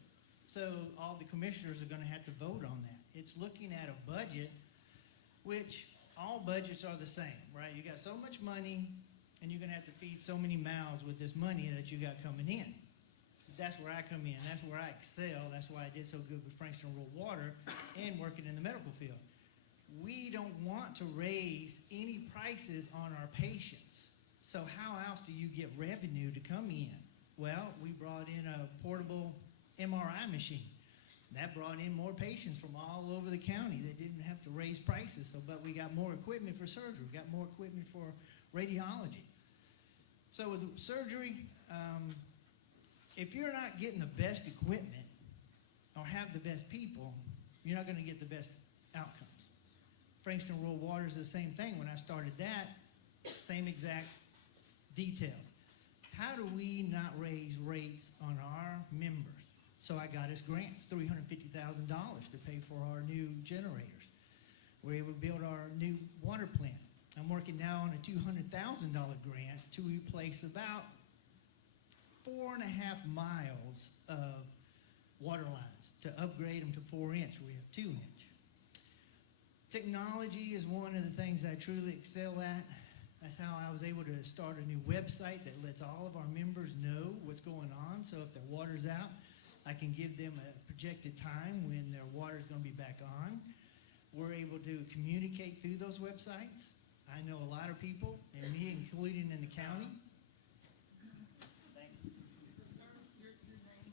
So all the commissioners are going to have to vote on that. It's looking at a budget, which all budgets are the same, right? You got so much money, and you're going to have to feed so many mouths with this money that you got coming in. That's where I come in. That's where I excel. That's why I did so good with Frankston Rural Water and working in the medical field. We don't want to raise any prices on our patients. So how else do you get revenue to come in? Well, we brought in a portable MRI machine. That brought in more patients from all over the county that didn't have to raise prices. But we got more equipment for surgery. We got more equipment for radiology. So with surgery, if you're not getting the best equipment or have the best people, you're not going to get the best outcomes. Frankston Rural Water is the same thing. When I started that, same exact details. How do we not raise rates on our members? So I got us grants, $350,000 to pay for our new generators. We're able to build our new water plant. I'm working now on a $200,000 grant to replace about 4.5 miles of water lines to upgrade them to 4-inch. We have 2-inch. Technology is one of the things I truly excel at. That's how I was able to start a new website that lets all of our members know what's going on. So if their water's out, I can give them a projected time when their water is going to be back on. We're able to communicate through those websites. I know a lot of people, and me including in the county. Thanks. Sir, your name,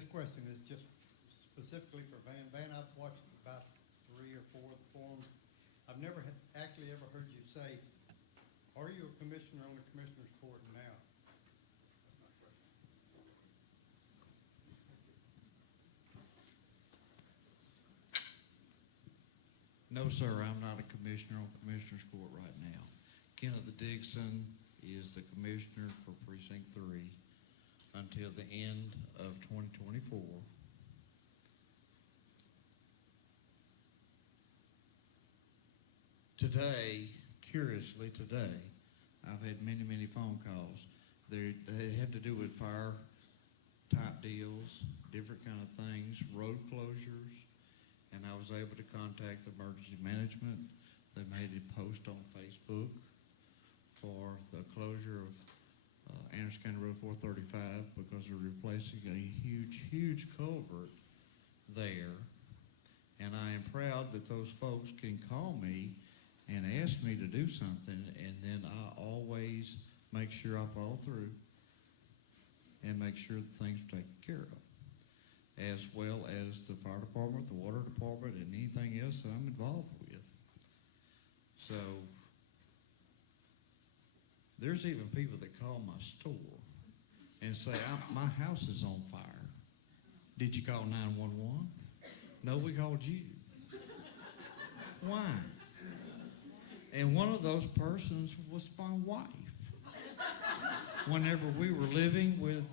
This question is just specifically for Van. Van, I've watched about 3 or 4 of the forums. I've never actually ever heard you say, are you a commissioner on the commissioner's court now? That's my question. No, sir, I'm not a commissioner on Commissioner's Court right now. Kenneth Dixon is the commissioner for Precinct 3 until the end of 2024. Today, curiously today, I've had many, many phone calls. They have to do with fire type deals, different kind of things, road closures, and I was able to contact emergency management. They made a post on Facebook for the closure of Anderson County Road 435 because they're replacing a huge, huge culvert there. And I am proud that those folks can call me and ask me to do something, and then I always make sure I follow through and make sure that things are taken care of, as well as the fire department, the water department, and anything else that I'm involved with. So there's even people that call my store and say, my house is on fire. Did you call 911? No, we called you. Why? And one of those persons was my wife. Whenever we were living with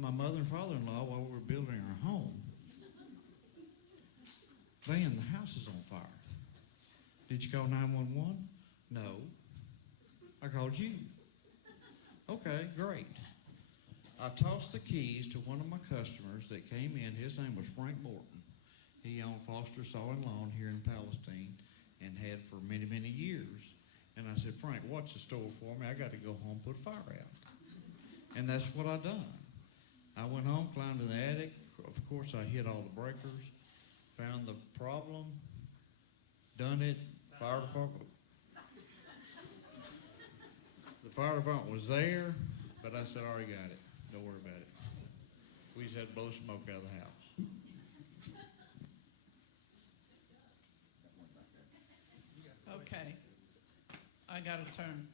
my mother and father-in-law while we were building our home, Van, the house is on fire. Did you call 911? No. I called you. Okay, great. I tossed the keys to one of my customers that came in. His name was Frank Morton. He owned Foster Saw and Lawn here in Palestine and had for many, many years. And I said, Frank, watch the store for me. I got to go home and put fire out. And that's what I done. I went home, climbed in the attic. Of course, I hit all the breakers, found the problem, done it, fire department. The fire department was there, but I said, I already got it. Don't worry about it. We just had to blow smoke out of the house. Okay, I got a turn.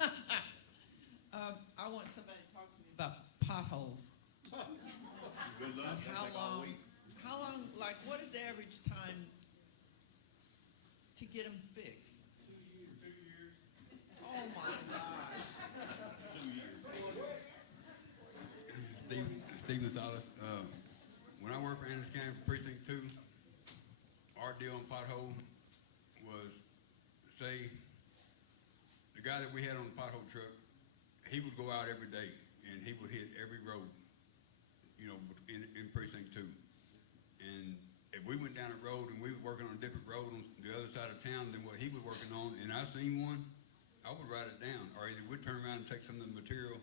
I want somebody to talk to me about potholes. Good luck. How long, like, what is the average time to get them fixed? 2 years. Oh, my gosh. 2 years. Steve Gonzalez. When I worked for Anderson County Precinct 2, our deal on pothole was, say, the guy that we had on the pothole truck, he would go out every day and he would hit every road, you know, in Precinct 2. And if we went down a road and we were working on a different road on the other side of town than what he was working on, and I seen one, I would write it down. Or either we'd turn around and take some of the material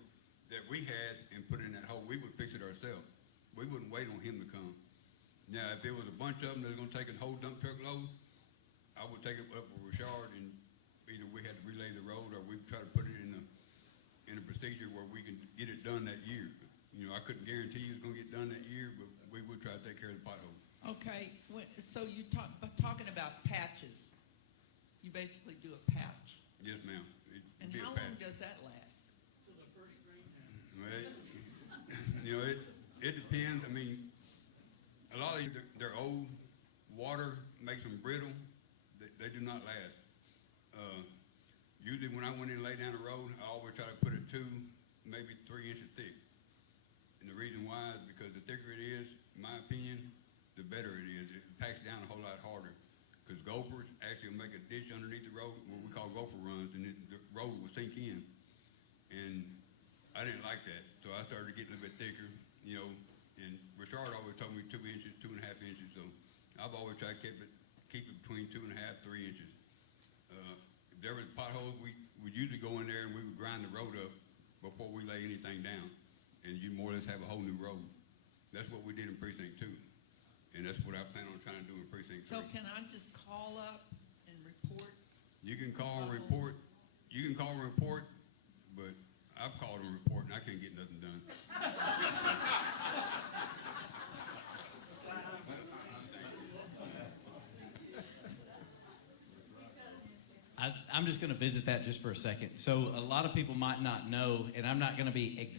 that we had and put it in that hole. We would fix it ourselves. We wouldn't wait on him to come. Now, if there was a bunch of them that was going to take a whole dump truck load, I would take it up with Richard, and either we had to relay the road or we'd try to put it in a procedure where we can get it done that year. You know, I couldn't guarantee it was going to get done that year, but we would try to take care of the pothole. Okay, so you talking about patches. You basically do a patch. Yes, ma'am. And how long does that last? Till the first rain happens. Well, you know, it depends. I mean, a lot of these, they're old. Water makes them brittle. They do not last. Usually when I went in and lay down the road, I always try to put it 2, maybe 3 inches thick. And the reason why is because the thicker it is, in my opinion, the better it is. It packs down a whole lot harder. Because gophers actually make a ditch underneath the road, what we call gopher runs, and the road will sink in. And I didn't like that, so I started getting a little bit thicker, you know. And Richard always told me 2 inches, 2.5 inches. So I've always tried to keep it between 2.5, 3 inches. If there was potholes, we'd usually go in there and we would grind the road up before we lay anything down, and you more or less have a whole new road. That's what we did in Precinct 2, and that's what I plan on trying to do in Precinct 3. So can I just call up and report? You can call and report. You can call and report, but I've called and report and I can't get nothing done. I'm just going to visit that just for a second. So a lot of people might not know, and I'm not going to be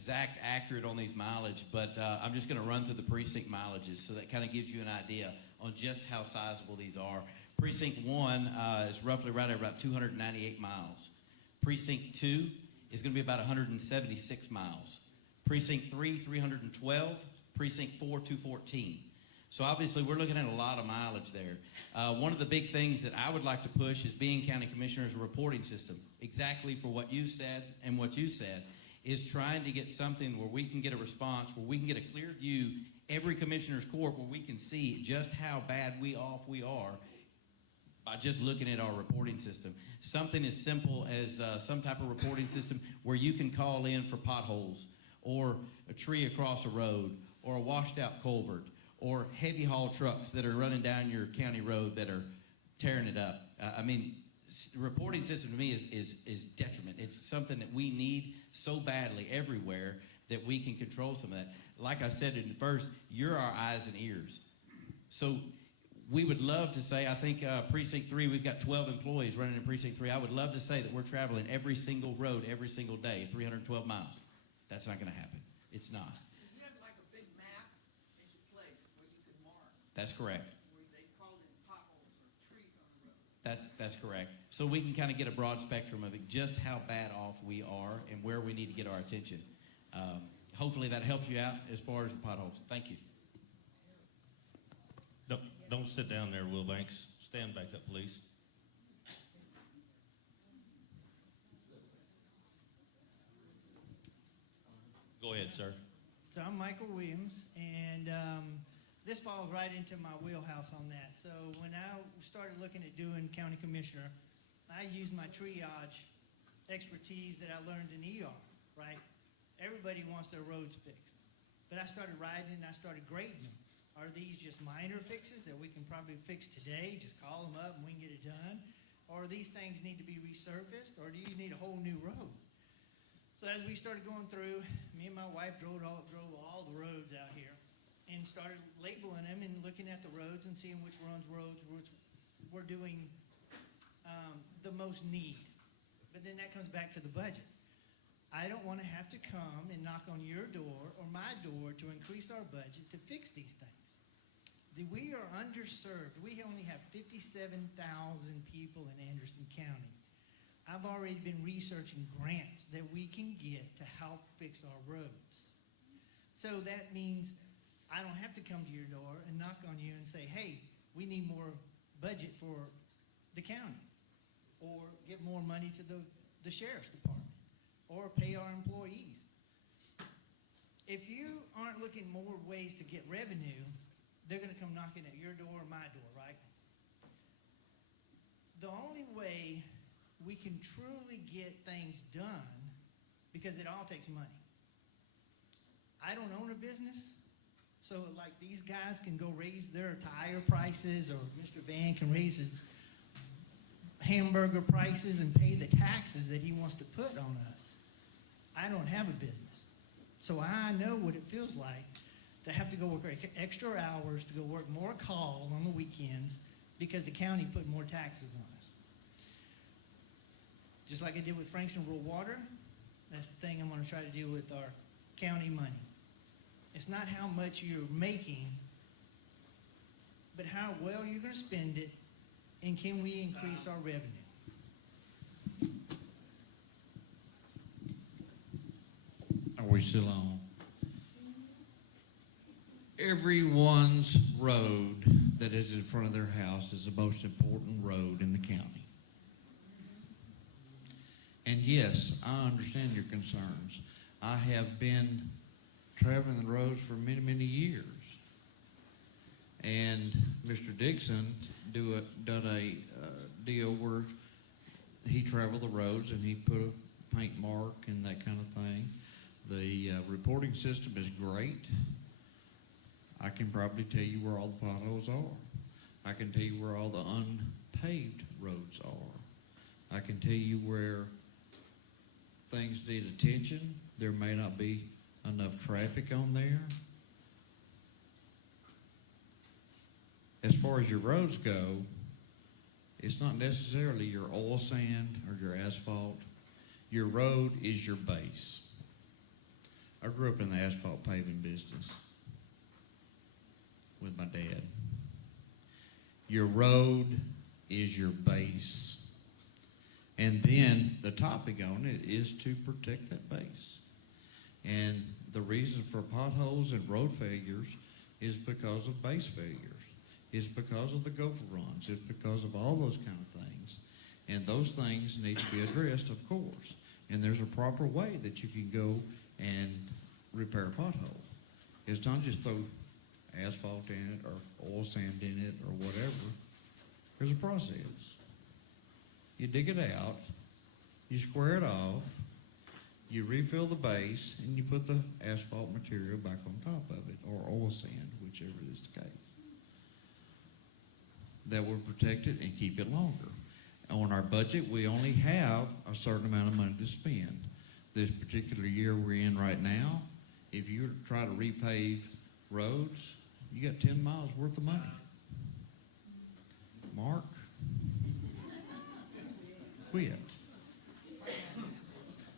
accurate on these mileage, but I'm just going to run through the precinct mileages so that kind of gives you an idea on just how sizable these are. Precinct 1 is roughly right at about 298 miles. Precinct 2 is going to be about 176 miles. Precinct 3, 312. Precinct 4, 214. So obviously we're looking at a lot of mileage there. One of the big things that I would like to push is being county commissioners, a reporting system, exactly for what you said and what you said, is trying to get something where we can get a response, where we can get a clear view, every commissioner's court, where we can see just how bad we are by just looking at our reporting system. Something as simple as some type of reporting system where you can call in for potholes or a tree across a road or a washed out culvert or heavy haul trucks that are running down your county road that are tearing it up. Reporting system to me is detriment. It's something that we need so badly everywhere that we can control some of that. Like I said in the first, you're our eyes and ears. So we would love to say, I think Precinct 3, we've got 12 employees running in Precinct 3. I would love to say that we're traveling every single road, every single day, 312 miles. That's not going to happen. It's not. You have like a big map at your place where you can mark. That's correct. Where they call it potholes or trees on the road. That's correct. So we can kind of get a broad spectrum of it, just how bad off we are and where we need to get our attention. Hopefully that helps you out as far as the potholes. Thank you. Don't sit down there, Will Banks. Stand back up, please. Go ahead, sir. So I'm Michael Williams, and this falls right into my wheelhouse on that. So when I started looking at doing county commissioner, I used my triage expertise that I learned in ER, right? Everybody wants their roads fixed. But I started riding and I started grading them. Are these just minor fixes that we can probably fix today? Just call them up and we can get it done? Or these things need to be resurfaced? Or do you need a whole new road? So as we started going through, me and my wife drove all the roads out here and started labeling them and looking at the roads and seeing which roads were doing the most need. But then that comes back to the budget. I don't want to have to come and knock on your door or my door to increase our budget to fix these things. We are underserved. We only have 57,000 people in Anderson County. I've already been researching grants that we can get to help fix our roads. So that means I don't have to come to your door and knock on you and say, hey, we need more budget for the county, or give more money to the sheriff's department, or pay our employees. If you aren't looking more ways to get revenue, they're going to come knocking at your door or my door, right? The only way we can truly get things done, because it all takes money. I don't own a business, so like these guys can go raise their tire prices, or Mr. Van can raise his hamburger prices and pay the taxes that he wants to put on us. I don't have a business. So I know what it feels like to have to go work extra hours, to go work more call on the weekends because the county put more taxes on us. Just like I did with Frankston Rural Water, that's the thing I'm going to try to do with our county money. It's not how much you're making, but how well you're going to spend it, and can we increase our revenue? Are we still on? Everyone's road that is in front of their house is the most important road in the county. And yes, I understand your concerns. I have been traveling the roads for many, many years. And Mr. Dixon done a deal where he traveled the roads and he put a paint mark and that kind of thing. The reporting system is great. I can probably tell you where all the potholes are. I can tell you where all the unpaved roads are. I can tell you where things need attention. There may not be enough traffic on there. As far as your roads go, It's not necessarily your oil sand or your asphalt. Your road is your base. I grew up in the asphalt paving business with my dad. Your road is your base. And then the topic on it is to protect that base. And the reason for potholes and road failures is because of base failures. It's because of the gopher runs. It's because of all those kind of things. And those things need to be addressed, of course. And there's a proper way that you can go and repair a pothole. It's not just throw asphalt in it or oil sand in it or whatever. There's a process. You dig it out, you square it off, you refill the base, and you put the asphalt material back on top of it, or oil sand, whichever is the case. That will protect it and keep it longer. On our budget, we only have a certain amount of money to spend. This particular year we're in right now, if you were to try to repave roads, you got 10 miles worth of money. Mark? Quit.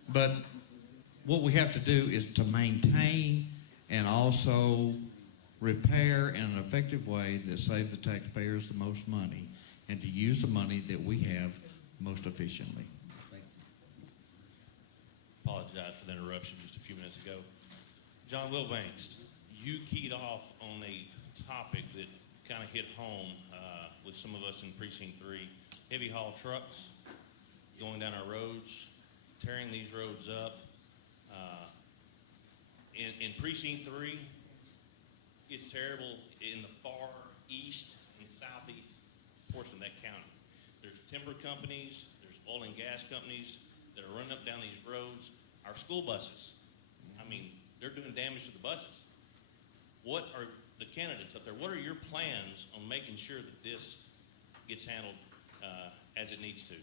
But what we have to do is to maintain and also repair in an effective way that saves the taxpayers the most money, and to use the money that we have most efficiently. Apologize for the interruption just a few minutes ago. John Wilbanks, you keyed off on a topic that kind of hit home with some of us in Precinct 3. Heavy haul trucks going down our roads, tearing these roads up. In Precinct 3, it's terrible in the far east and southeast portion of that county. There's timber companies, there's oil and gas companies that are running up down these roads. Our school buses, I mean, they're doing damage to the buses. What are the candidates up there? What are your plans on making sure that this gets handled as it needs to?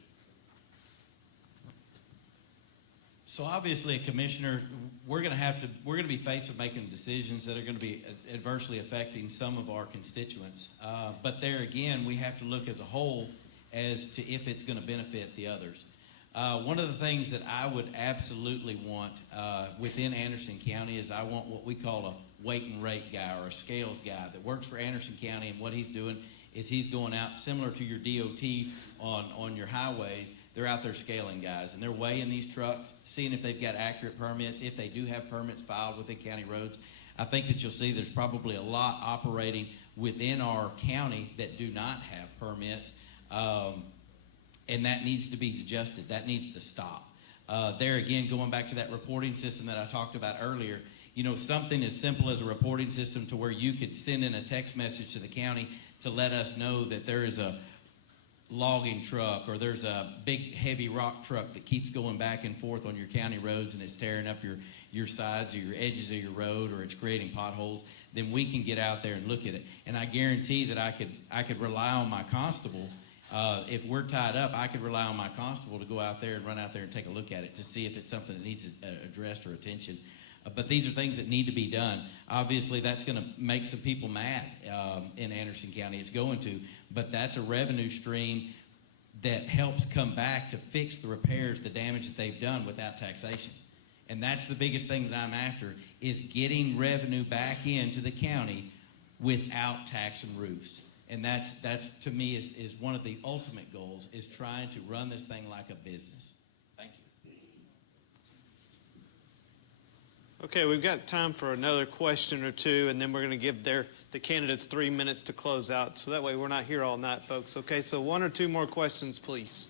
So obviously, a commissioner, we're going to be faced with making decisions that are going to be adversely affecting some of our constituents. But there again, we have to look as a whole as to if it's going to benefit the others. One of the things that I would absolutely want within Anderson County is I want what we call a weight and rate guy or a scales guy that works for Anderson County, and what he's doing is he's going out similar to your DOT on your highways. They're out there scaling guys, and they're weighing these trucks, seeing if they've got accurate permits, if they do have permits filed within county roads. I think that you'll see there's probably a lot operating within our county that do not have permits, and that needs to be adjusted. That needs to stop. There again, going back to that reporting system that I talked about earlier, you know, something as simple as a reporting system to where you could send in a text message to the county to let us know that there is a logging truck or there's a big heavy rock truck that keeps going back and forth on your county roads and it's tearing up your sides or your edges of your road, or it's creating potholes, then we can get out there and look at it. And I guarantee that I could rely on my constable. If we're tied up, I could rely on my constable to go out there and run out there and take a look at it to see if it's something that needs addressed or attention. But these are things that need to be done. Obviously, that's going to make some people mad in Anderson County. It's going to. But that's a revenue stream that helps come back to fix the repairs, the damage that they've done without taxation. And that's the biggest thing that I'm after, is getting revenue back into the county without taxing roofs. And that's to me, is one of the ultimate goals, is trying to run this thing like a business. Thank you. Okay, we've got time for another question or two, and then we're going to give the candidates 3 minutes to close out. So that way we're not here all night, folks. Okay, so one or two more questions, please.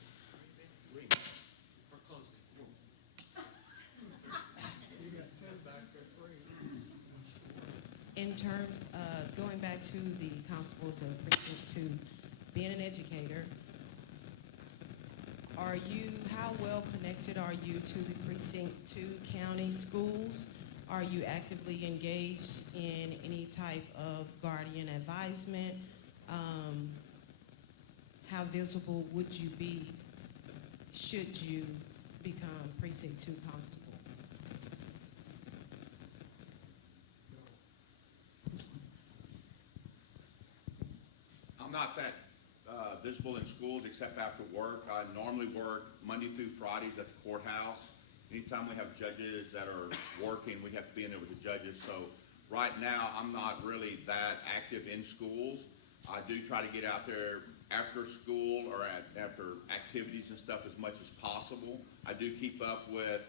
In terms of going back to the constables of Precinct 2, being an educator, how well connected are you to the Precinct 2 county schools? Are you actively engaged in any type of guardian advisement? How visible would you be should you become Precinct 2 constable? I'm not that visible in schools except after work. I normally work Monday through Fridays at the courthouse. Anytime we have judges that are working, we have to be in there with the judges. So right now, I'm not really that active in schools. I do try to get out there after school or after activities and stuff as much as possible. I do keep up with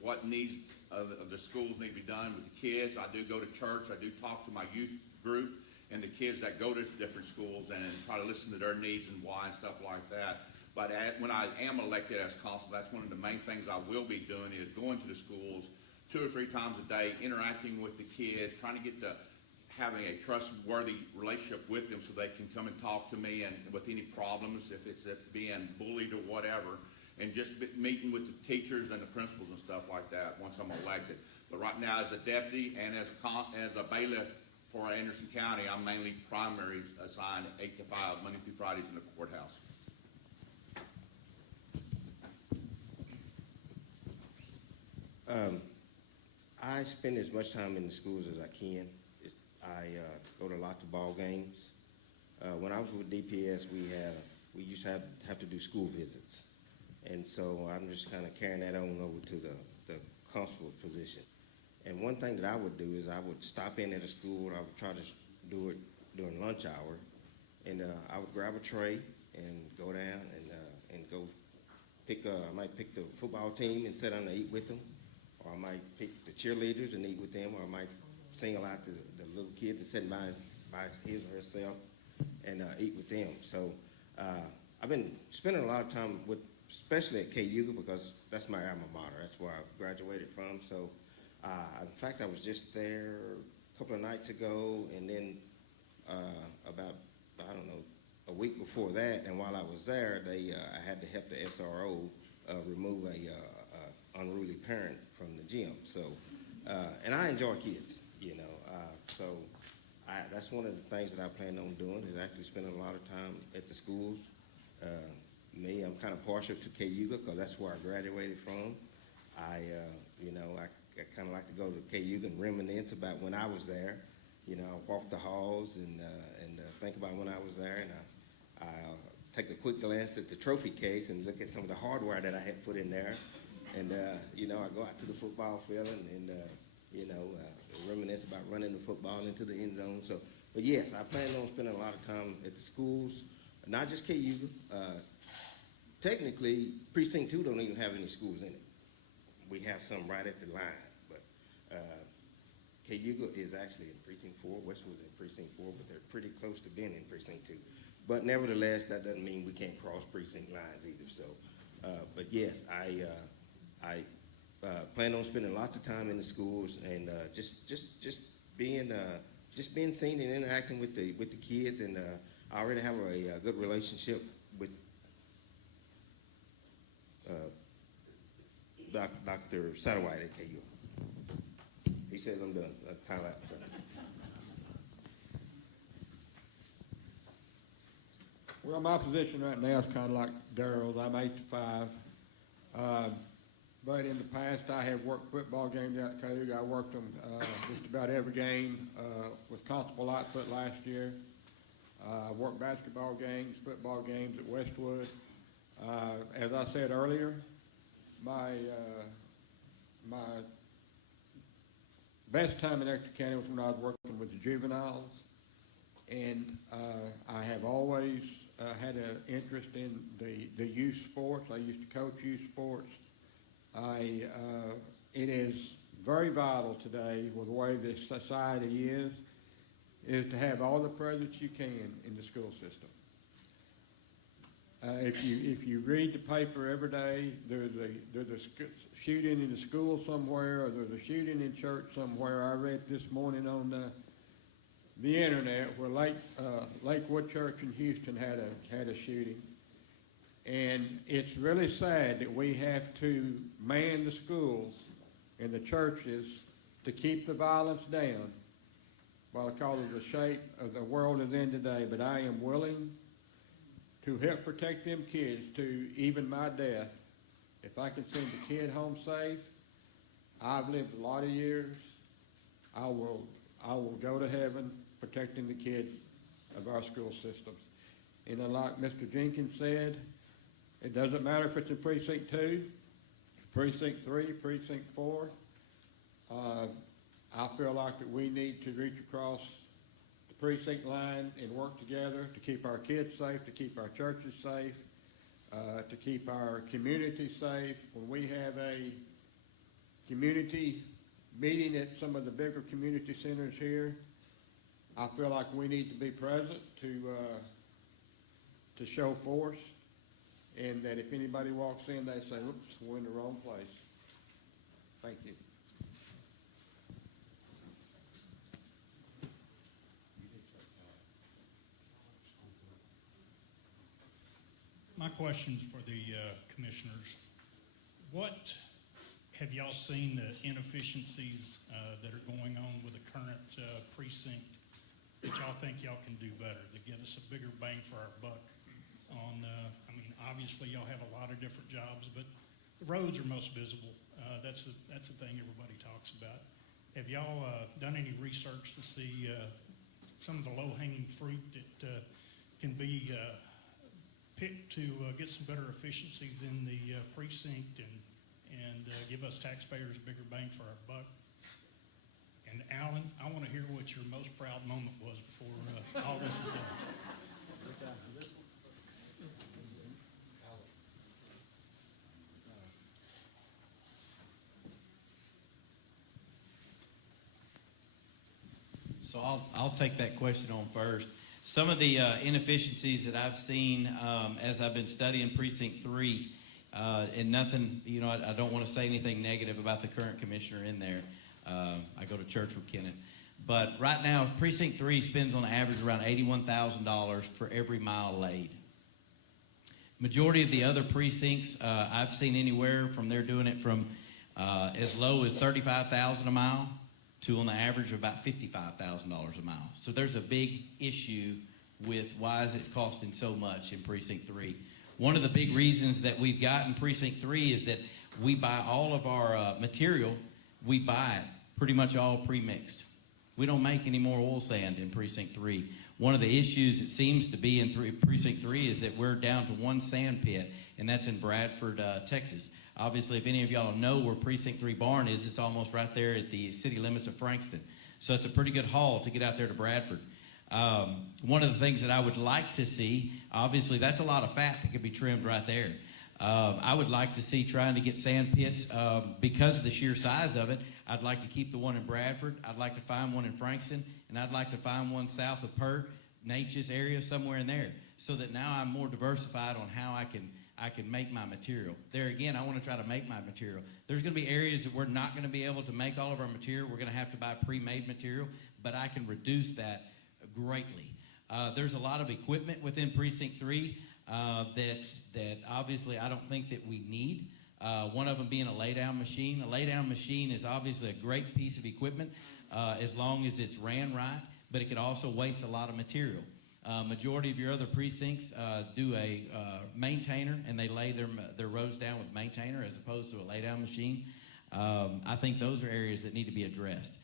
what needs of the schools need to be done with the kids. I do go to church. I do talk to my youth group and the kids that go to different schools and try to listen to their needs and why and stuff like that. But when I am elected as constable, that's one of the main things I will be doing is going to the schools 2 or 3 times a day, interacting with the kids, trying to get to having a trustworthy relationship with them so they can come and talk to me and with any problems, if it's being bullied or whatever, and just meeting with the teachers and the principals and stuff like that once I'm elected. But right now, as a deputy and as a bailiff for Anderson County, I'm mainly primary assigned 8 to 5, Monday through Fridays in the courthouse. I spend as much time in the schools as I can. I go to lots of ball games. When I was with DPS, we used to have to do school visits. And so I'm just kind of carrying that on over to the constable position. And one thing that I would do is I would stop in at a school. I would try to do it during lunch hour. And I would grab a tray and go down and go I might pick the football team and sit down and eat with them. Or I might pick the cheerleaders and eat with them. Or I might single out the little kids that sit by his or herself and eat with them. So I've been spending a lot of time with, especially at KU, because that's my alma mater. That's where I graduated from. So, in fact, I was just there a couple of nights ago, and then about, I don't know, a week before that, and while I was there, I had to help the SRO remove a unruly parent from the gym. So, and I enjoy kids, you know. So that's one of the things that I plan on doing, is actually spending a lot of time at the schools. Me, I'm kind of partial to Cayuga because that's where I graduated from. I kind of like to go to Cayuga and reminisce about when I was there. You know, I walk the halls and think about when I was there, and I take a quick glance at the trophy case and look at some of the hardware that I had put in there. And, I go out to the football field and reminisce about running the football into the end zone. So, but yes, I plan on spending a lot of time at the schools, not just Cayuga. Technically, Precinct 2 don't even have any schools in it. We have some right at the line, but Cayuga is actually in Precinct 4. Westwood's in Precinct 4, but they're pretty close to being in Precinct 2. But nevertheless, that doesn't mean we can't cross precinct lines either. So, but yes, I plan on spending lots of time in the schools and just being seen and interacting with the kids. And I already have a good relationship with Dr. Satterwhite at KU. He says I'm done. Time out. Well, my position right now is kind of like Daryl's. I'm 8 to 5. But in the past, I have worked football games out at Cayuga. I worked them just about every game with Constable Lightfoot last year. I worked basketball games, football games at Westwood. As I said earlier, my best time in Exeter County was when I was working with the juveniles, and I have always had an interest in the youth sports. I used to coach youth sports. It is very vital today with the way this society is to have all the presence you can in the school system. If you read the paper every day, there's a shooting in the school somewhere, or there's a shooting in church somewhere. I read this morning on the internet where Lakewood Church in Houston had a shooting, and it's really sad that we have to man the schools and the churches to keep the violence down, because of the shape of the world is in today. But I am willing to help protect them kids to even my death. If I can send a kid home safe, I've lived a lot of years. I will go to heaven protecting the kids of our school systems. And then like Mr. Jenkins said, it doesn't matter if it's in precinct 2, precinct 3, precinct 4. I feel like that we need to reach across the precinct line and work together to keep our kids safe, to keep our churches safe, to keep our community safe. When we have a community meeting at some of the bigger community centers here, I feel like we need to be present to show force, and that if anybody walks in, they say, oops, we're in the wrong place. Thank you. My question's for the commissioners. What have y'all seen the inefficiencies that are going on with the current precinct that y'all think y'all can do better to get us a bigger bang for our buck? Obviously y'all have a lot of different jobs, but the roads are most visible. That's the thing everybody talks about. Have y'all done any research to see some of the low-hanging fruit that can be picked to get some better efficiencies in the precinct and give us taxpayers a bigger bang for our buck? And Alan, I want to hear what your most proud moment was before all this is done. So I'll take that question on first. Some of the inefficiencies that I've seen as I've been studying Precinct 3, and nothing, I don't want to say anything negative about the current commissioner in there. I go to church with Kenneth. But right now, Precinct 3 spends on average around $81,000 for every mile laid. Majority of the other precincts, I've seen anywhere from they're doing it from as low as $35,000 a mile to on the average of about $55,000 a mile. So there's a big issue with why is it costing so much in Precinct 3. One of the big reasons that we've got in Precinct 3 is that we buy all of our material, we buy it pretty much all pre-mixed. We don't make any more oil sand in Precinct 3. One of the issues it seems to be in Precinct 3 is that we're down to one sand pit, and that's in Bradford, Texas. Obviously, if any of y'all know where Precinct 3 barn is, it's almost right there at the city limits of Frankston. So it's a pretty good haul to get out there to Bradford. One of the things that I would like to see, obviously that's a lot of fat that could be trimmed right there. I would like to see trying to get sand pits, because of the sheer size of it, I'd like to keep the one in Bradford, I'd like to find one in Frankston, and I'd like to find one south of Pert, Natchez area, somewhere in there, so that now I'm more diversified on how I can make my material. There again, I want to try to make my material. There's going to be areas that we're not going to be able to make all of our material. We're going to have to buy pre-made material, but I can reduce that greatly. There's a lot of equipment within Precinct 3 that obviously I don't think that we need. One of them being a laydown machine. A laydown machine is obviously a great piece of equipment as long as it's ran right, but it could also waste a lot of material. Majority of your other precincts do a maintainer, and they lay their roads down with maintainer as opposed to a laydown machine. I think those are areas that need to be addressed.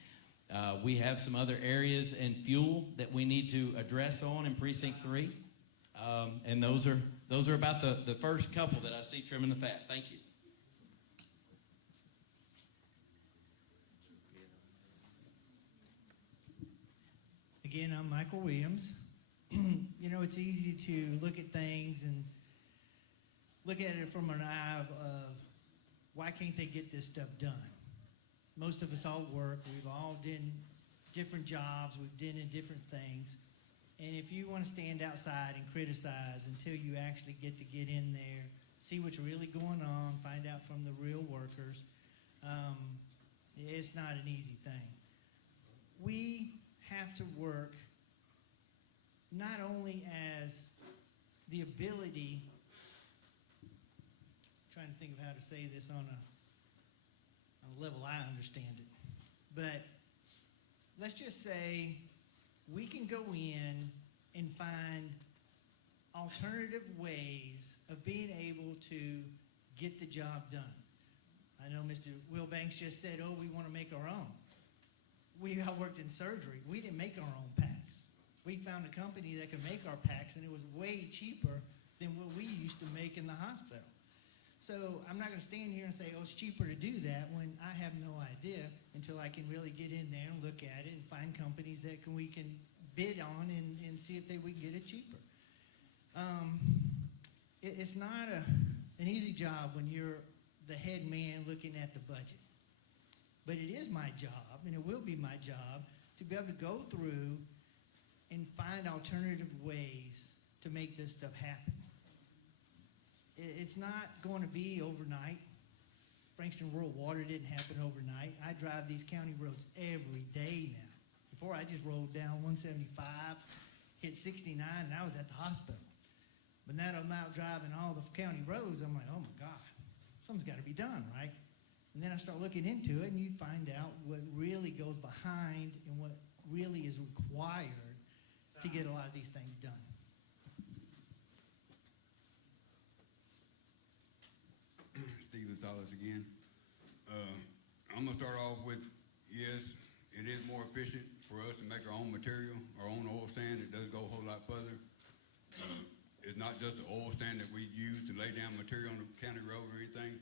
We have some other areas in fuel that we need to address on in Precinct 3, and those are about the first couple that I see trimming the fat. Thank you. Again, I'm Michael Williams. It's easy to look at things and look at it from an eye of why can't they get this stuff done? Most of us all work. We've all done different jobs. We've done different things. And if you want to stand outside and criticize until you actually get in there, see what's really going on, find out from the real workers, it's not an easy thing. We have to work not only as the ability, trying to think of how to say this on a level I understand it, but let's just say we can go in and find alternative ways of being able to get the job done. I know Mr. Wilbanks just said, we want to make our own. We all worked in surgery. We didn't make our own packs. we found a company that could make our packs, and it was way cheaper than what we used to make in the hospital. So I'm not going to stand here and say, oh, it's cheaper to do that when I have no idea until I can really get in there and look at it and find companies that we can bid on and see if we can get it cheaper. It's not an easy job when you're the head man looking at the budget. But it is my job, and it will be my job, to be able to go through and find alternative ways to make this stuff happen. It's not going to be overnight. Frankston Rural Water didn't happen overnight. I drive these county roads every day now. Before, I just rolled down 175, hit 69, and I was at the hospital. But now that I'm out driving all the county roads, I'm like, oh my God, something's got to be done, right? And then I start looking into it, and you find out what really goes behind and what really is required to get a lot of these things done. Stephen Salas again. I'm gonna start off with, yes, it is more efficient for us to make our own material, our own oil sand. It does go a whole lot further. It's not just the oil sand that we use to lay down material on the county road or anything.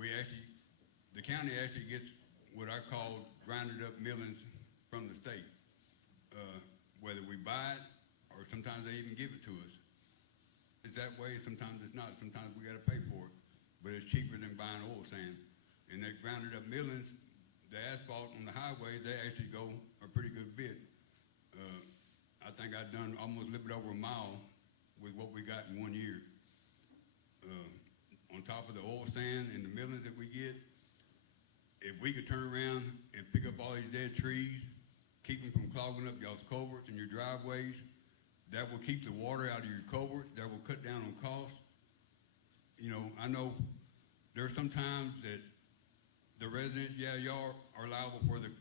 The county actually gets what I call grinded up millings from the state. Whether we buy it or sometimes they even give it to us. It's that way, sometimes it's not. Sometimes we gotta pay for it. But it's cheaper than buying oil sand. And that grounded up millings, the asphalt on the highway, they actually go a pretty good bit. I think I've done almost a little bit over a mile with what we got in 1 year. On top of the oil sand and the millings that we get, if we could turn around and pick up all these dead trees, keep them from clogging up y'all's culverts and your driveways, that will keep the water out of your culverts, that will cut down on costs. You know, I know there's some times that the residents, yeah, y'all are liable for the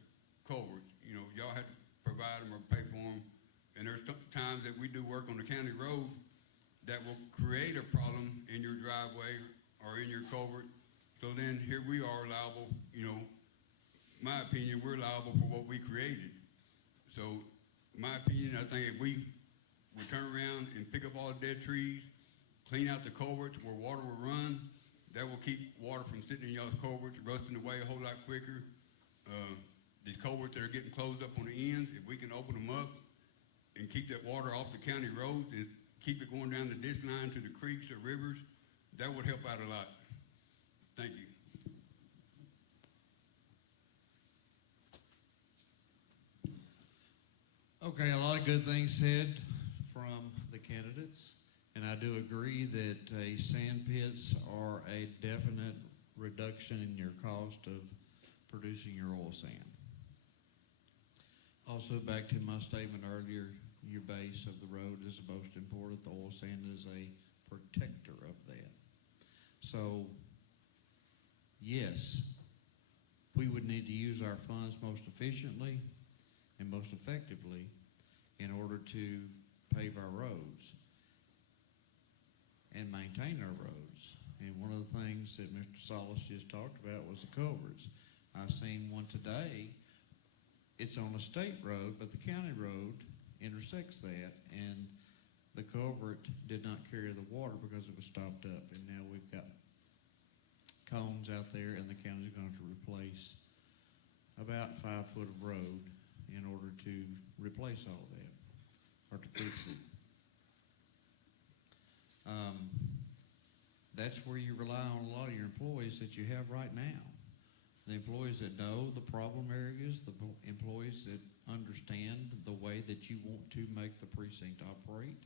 culverts. You know, y'all have to provide them or pay for them. And there's some times that we do work on the county road that will create a problem in your driveway or in your culvert. So then here we are liable, you know, my opinion, we're liable for what we created. So my opinion, I think if we would turn around and pick up all the dead trees, clean out the culverts where water will run, that will keep water from sitting in y'all's culverts, rusting away a whole lot quicker. These culverts that are getting closed up on the ends, if we can open them up and keep that water off the county roads and keep it going down the ditch line to the creeks or rivers, that would help out a lot. Thank you. Okay, a lot of good things said from the candidates, and I do agree that sand pits are a definite reduction in your cost of producing your oil sand. Also, back to my statement earlier, your base of the road is the most important. The oil sand is a protector of that. So, yes, we would need to use our funds most efficiently and most effectively in order to pave our roads and maintain our roads. And one of the things that Mr. Salas just talked about was the culverts. I seen one today. It's on a state road, but the county road intersects that, and the culvert did not carry the water because it was stopped up. And now we've got cones out there, and the county's going to replace about 5 foot of road in order to replace all of that, or to fix it. That's where you rely on a lot of your employees that you have right now. The employees that know the problem areas, the employees that understand the way that you want to make the precinct operate.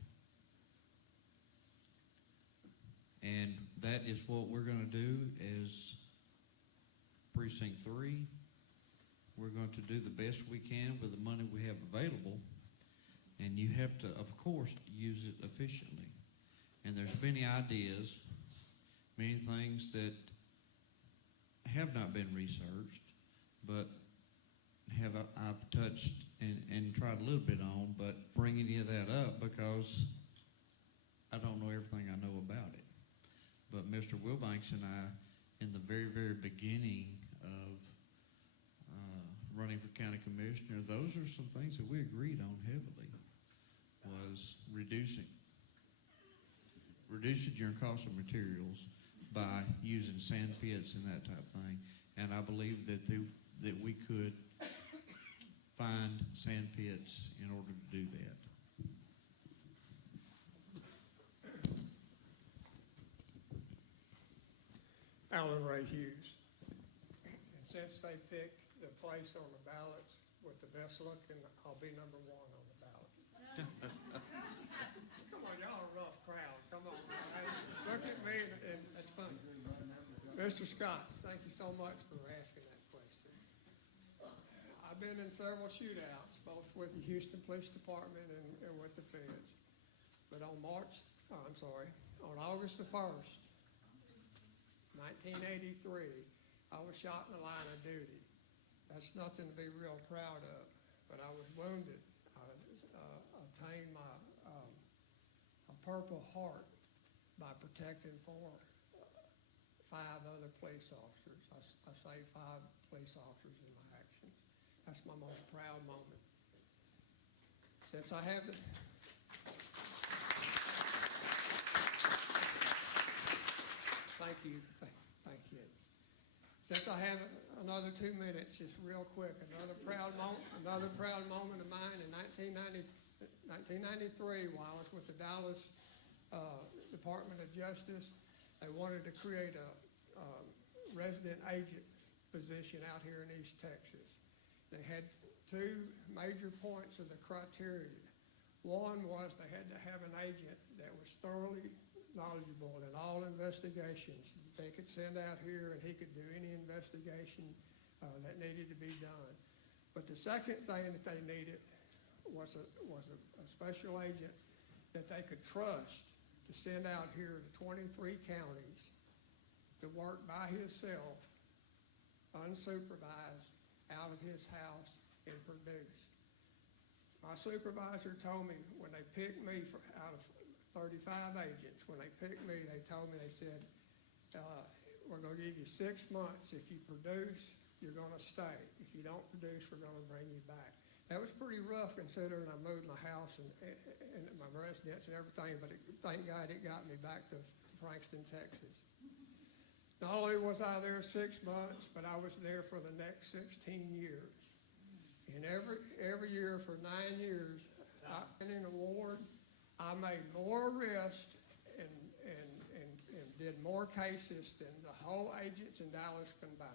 And that is what we're going to do as Precinct 3. We're going to do the best we can with the money we have available. And you have to, of course, use it efficiently. And there's many ideas, many things that have not been researched, but I've touched and tried a little bit on, but bring any of that up because I don't know everything I know about it. But Mr. Wilbanks and I, in the very, very beginning of running for county commissioner, those are some things that we agreed on heavily. reducing your cost of materials by using sand pits and that type of thing. And I believe that that we could find sand pits in order to do that. Alan Ray Hughes. And since they picked the place on the ballots with the best looking, I'll be number one on the ballot. Come on, y'all are a rough crowd. Come on, right? Look at me, and that's funny. Mr. Scott, thank you so much for asking that question. I've been in several shootouts, both with the Houston Police Department and with the feds. But on on August the 1st, 1983, I was shot in the line of duty. That's nothing to be real proud of, but I was wounded. I obtained my a Purple Heart by protecting 5 other police officers. I saved 5 police officers in my actions. That's my most proud moment. Since I have the Thank you. Thank you. Since I have another 2 minutes, just real quick, another proud moment of mine in 1993, while I was with the Dallas Department of Justice. They wanted to create a resident agent position out here in East Texas. They had 2 major points of the criteria. One was they had to have an agent that was thoroughly knowledgeable in all investigations they could send out here, and he could do any investigation that needed to be done. But the second thing that they needed was a special agent that they could trust to send out here to 23 counties to work by himself, unsupervised, out of his house and produce. My supervisor told me when they picked me out of 35 agents, when they picked me, they told me, they said, we're going to give you 6 months. If you produce, you're going to stay. If you don't produce, we're going to bring you back. That was pretty rough considering I moved my house and my residence and everything, but thank God it got me back to Frankston, Texas. Not only was I there 6 months, but I was there for the next 16 years. And every year for 9 years, I won an award. I made more arrests and did more cases than the whole agents in Dallas combined.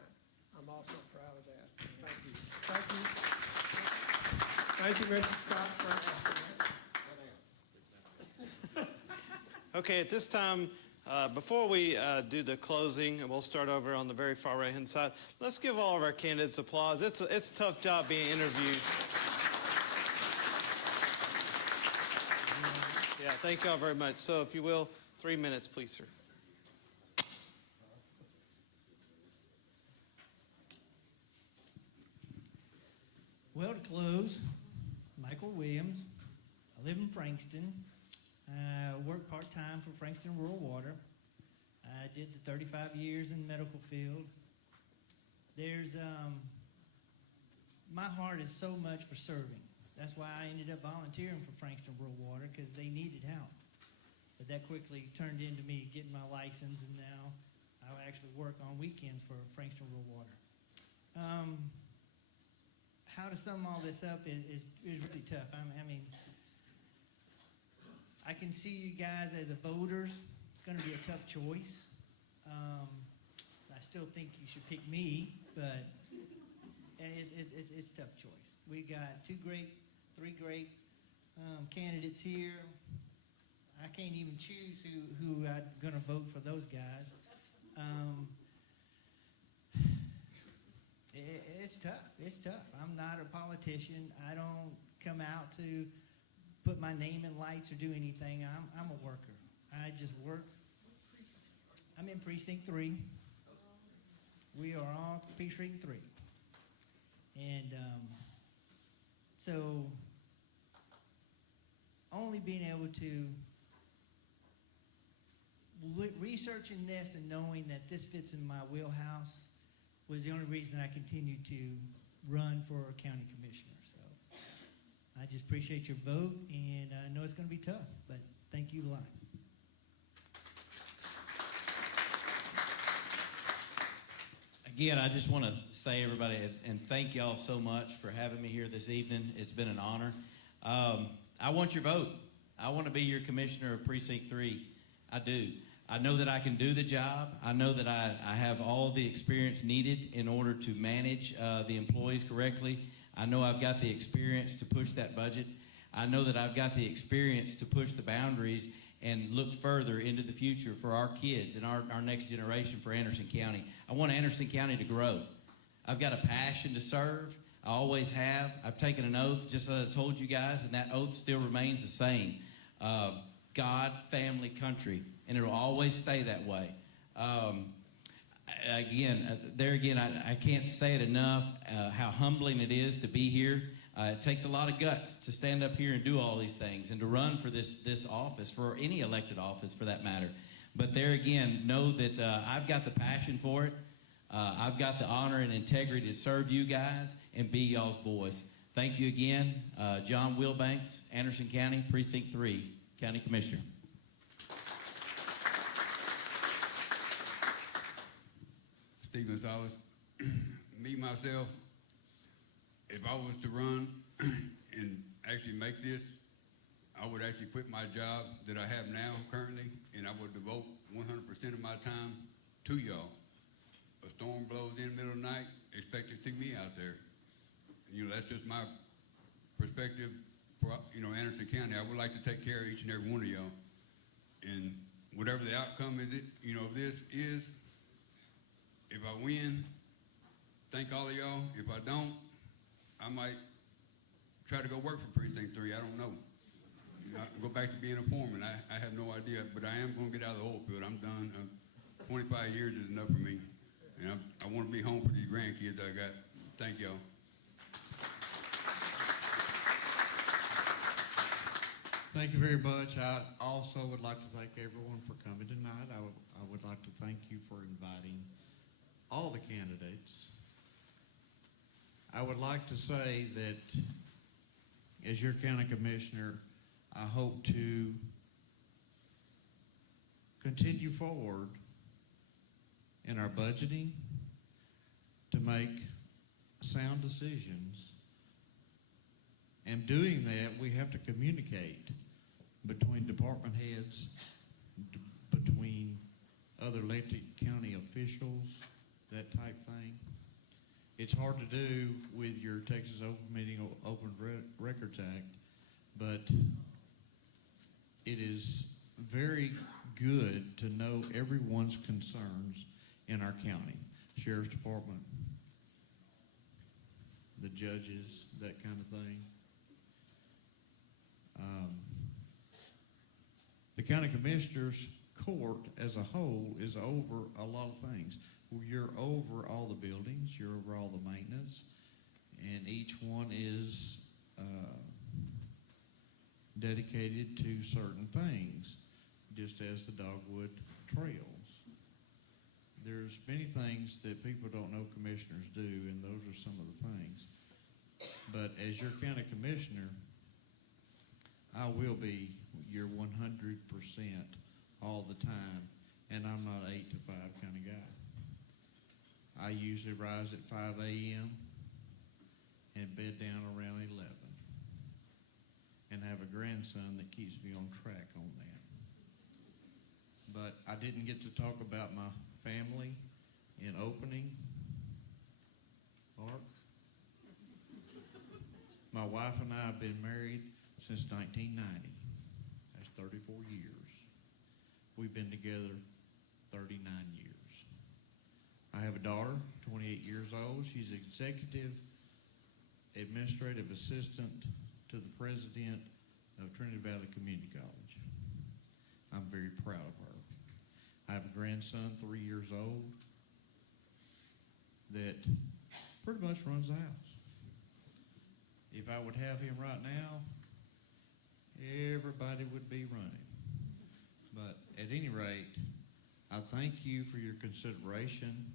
I'm also proud of that. Thank you. Thank you. Thank you, Mr. Scott, for asking that. Okay, at this time, before we do the closing, and we'll start over on the very far right-hand side, let's give all of our candidates applause. It's a tough job being interviewed. Yeah, thank y'all very much. So if you will, 3 minutes, please, sir. Well, to close, Michael Williams. I live in Frankston. I work part-time for Frankston Rural Water. I did the 35 years in the medical field. My heart is so much for serving. That's why I ended up volunteering for Frankston Rural Water, because they needed help. But that quickly turned into me getting my license, and now I actually work on weekends for Frankston Rural Water. How to sum all this up is really tough. I mean, I can see you guys as a voters. It's going to be a tough choice. I still think you should pick me, but it's a tough choice. We got 3 great candidates here. I can't even choose who I'm going to vote for those guys. It's tough. It's tough. I'm not a politician. I don't come out to put my name in lights or do anything. I'm a worker. I just work. I'm in Precinct 3. We are all Precinct 3. And so only being able to researching this and knowing that this fits in my wheelhouse was the only reason I continued to run for county commissioner. So I just appreciate your vote, and I know it's going to be tough, but thank you a lot. Again, I just want to say, everybody, and thank y'all so much for having me here this evening. It's been an honor. I want your vote. I want to be your commissioner of Precinct 3. I do. I know that I can do the job. I know that I have all the experience needed in order to manage the employees correctly. I know I've got the experience to push that budget. I know that I've got the experience to push the boundaries and look further into the future for our kids and our next generation for Anderson County. I want Anderson County to grow. I've got a passion to serve. I always have. I've taken an oath, just as I told you guys, and that oath still remains the same. God, family, country, and it'll always stay that way. I can't say it enough, how humbling it is to be here. It takes a lot of guts to stand up here and do all these things and to run for this office, for any elected office for that matter. But there again, know that I've got the passion for it. I've got the honor and integrity to serve you guys and be y'all's voice. Thank you again. John Wilbanks, Anderson County, Precinct 3, County Commissioner. Steve Gonzalez. Me, myself, if I was to run and actually make this, I would actually quit my job that I have now currently, and I would devote 100% of my time to y'all. A storm blows in the middle of the night, expect to see me out there. You know, that's just my perspective for, Anderson County. I would like to take care of each and every one of y'all. And whatever the outcome is, of this is, if I win, thank all of y'all. If I don't, I might try to go work for Precinct 3. I don't know. Go back to being a foreman. I have no idea, but I am going to get out of the oil field. I'm done. 25 years is enough for me. And I want to be home for these grandkids I got. Thank y'all. Thank you very much. I also would like to thank everyone for coming tonight. I would like to thank you for inviting all the candidates. I would like to say that as your county commissioner, I hope to continue forward in our budgeting to make sound decisions. And doing that, we have to communicate between department heads, between other elected county officials, that type thing. It's hard to do with your Texas Open Records Act, but it is very good to know everyone's concerns in our county. Sheriff's Department, the judges, that kind of thing. The County Commissioners Court as a whole is over a lot of things. You're over all the buildings, you're over all the maintenance, and each one is dedicated to certain things, just as the Dogwood Trails. There's many things that people don't know commissioners do, and those are some of the things. But as your county commissioner, I will be your 100% all the time, and I'm not an 8 to 5 kind of guy. I usually rise at 5 a.m. and bed down around 11, and have a grandson that keeps me on track on that. But I didn't get to talk about my family in opening. Mark? My wife and I have been married since 1990. That's 34 years. We've been together 39 years. I have a daughter, 28 years old. She's executive administrative assistant to the president of Trinity Valley Community College. I'm very proud of her. I have a grandson, 3 years old, that pretty much runs the house. If I would have him right now, everybody would be running. But at any rate, I thank you for your consideration.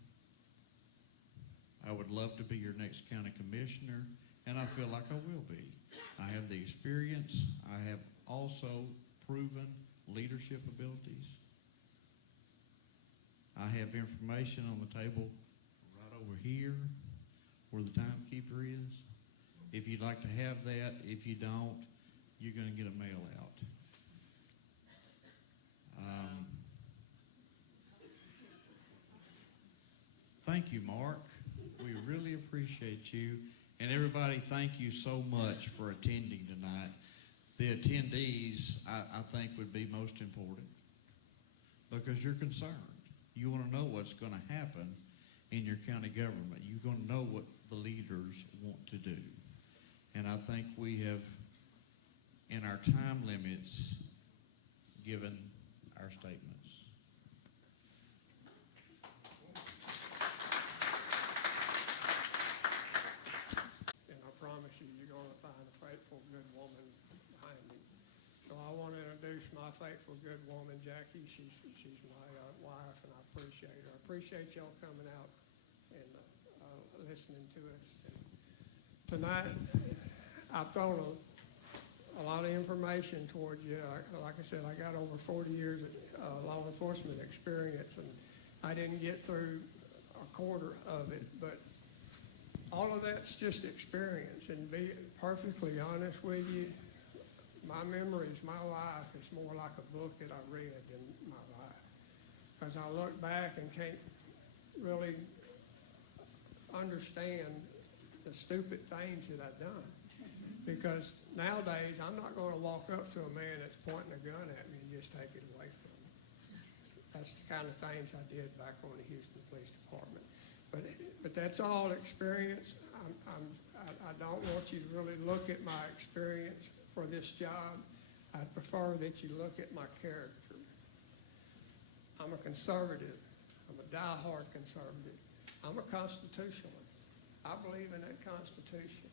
I would love to be your next county commissioner, and I feel like I will be. I have the experience. I have also proven leadership abilities. I have information on the table right over here where the timekeeper is. If you'd like to have that, if you don't, you're going to get a mail out. Thank you, Mark. We really appreciate you. And everybody, thank you so much for attending tonight. The attendees, I think, would be most important because you're concerned. You want to know what's going to happen in your county government. You're going to know what the leaders want to do. And I think we have, in our time limits, given our statements. And I promise you, you're going to find a faithful, good woman behind me. So I want to introduce my faithful, good woman, Jackie. She's my wife, and I appreciate her. I appreciate y'all coming out and listening to us. And tonight, I've thrown a lot of information towards you. Like I said, I got over 40 years of law enforcement experience, and I didn't get through a quarter of it, but all of that's just experience. And to be perfectly honest with you, my memories, my life is more like a book that I read than my life. Because I look back and can't really understand the stupid things that I've done. Because nowadays, I'm not going to walk up to a man that's pointing a gun at me and just take it away from him. That's the kind of things I did back on the Houston Police Department. But that's all experience. I don't want you to really look at my experience for this job. I prefer that you look at my character. I'm a conservative. I'm a diehard conservative. I'm a constitutionalist. I believe in that Constitution,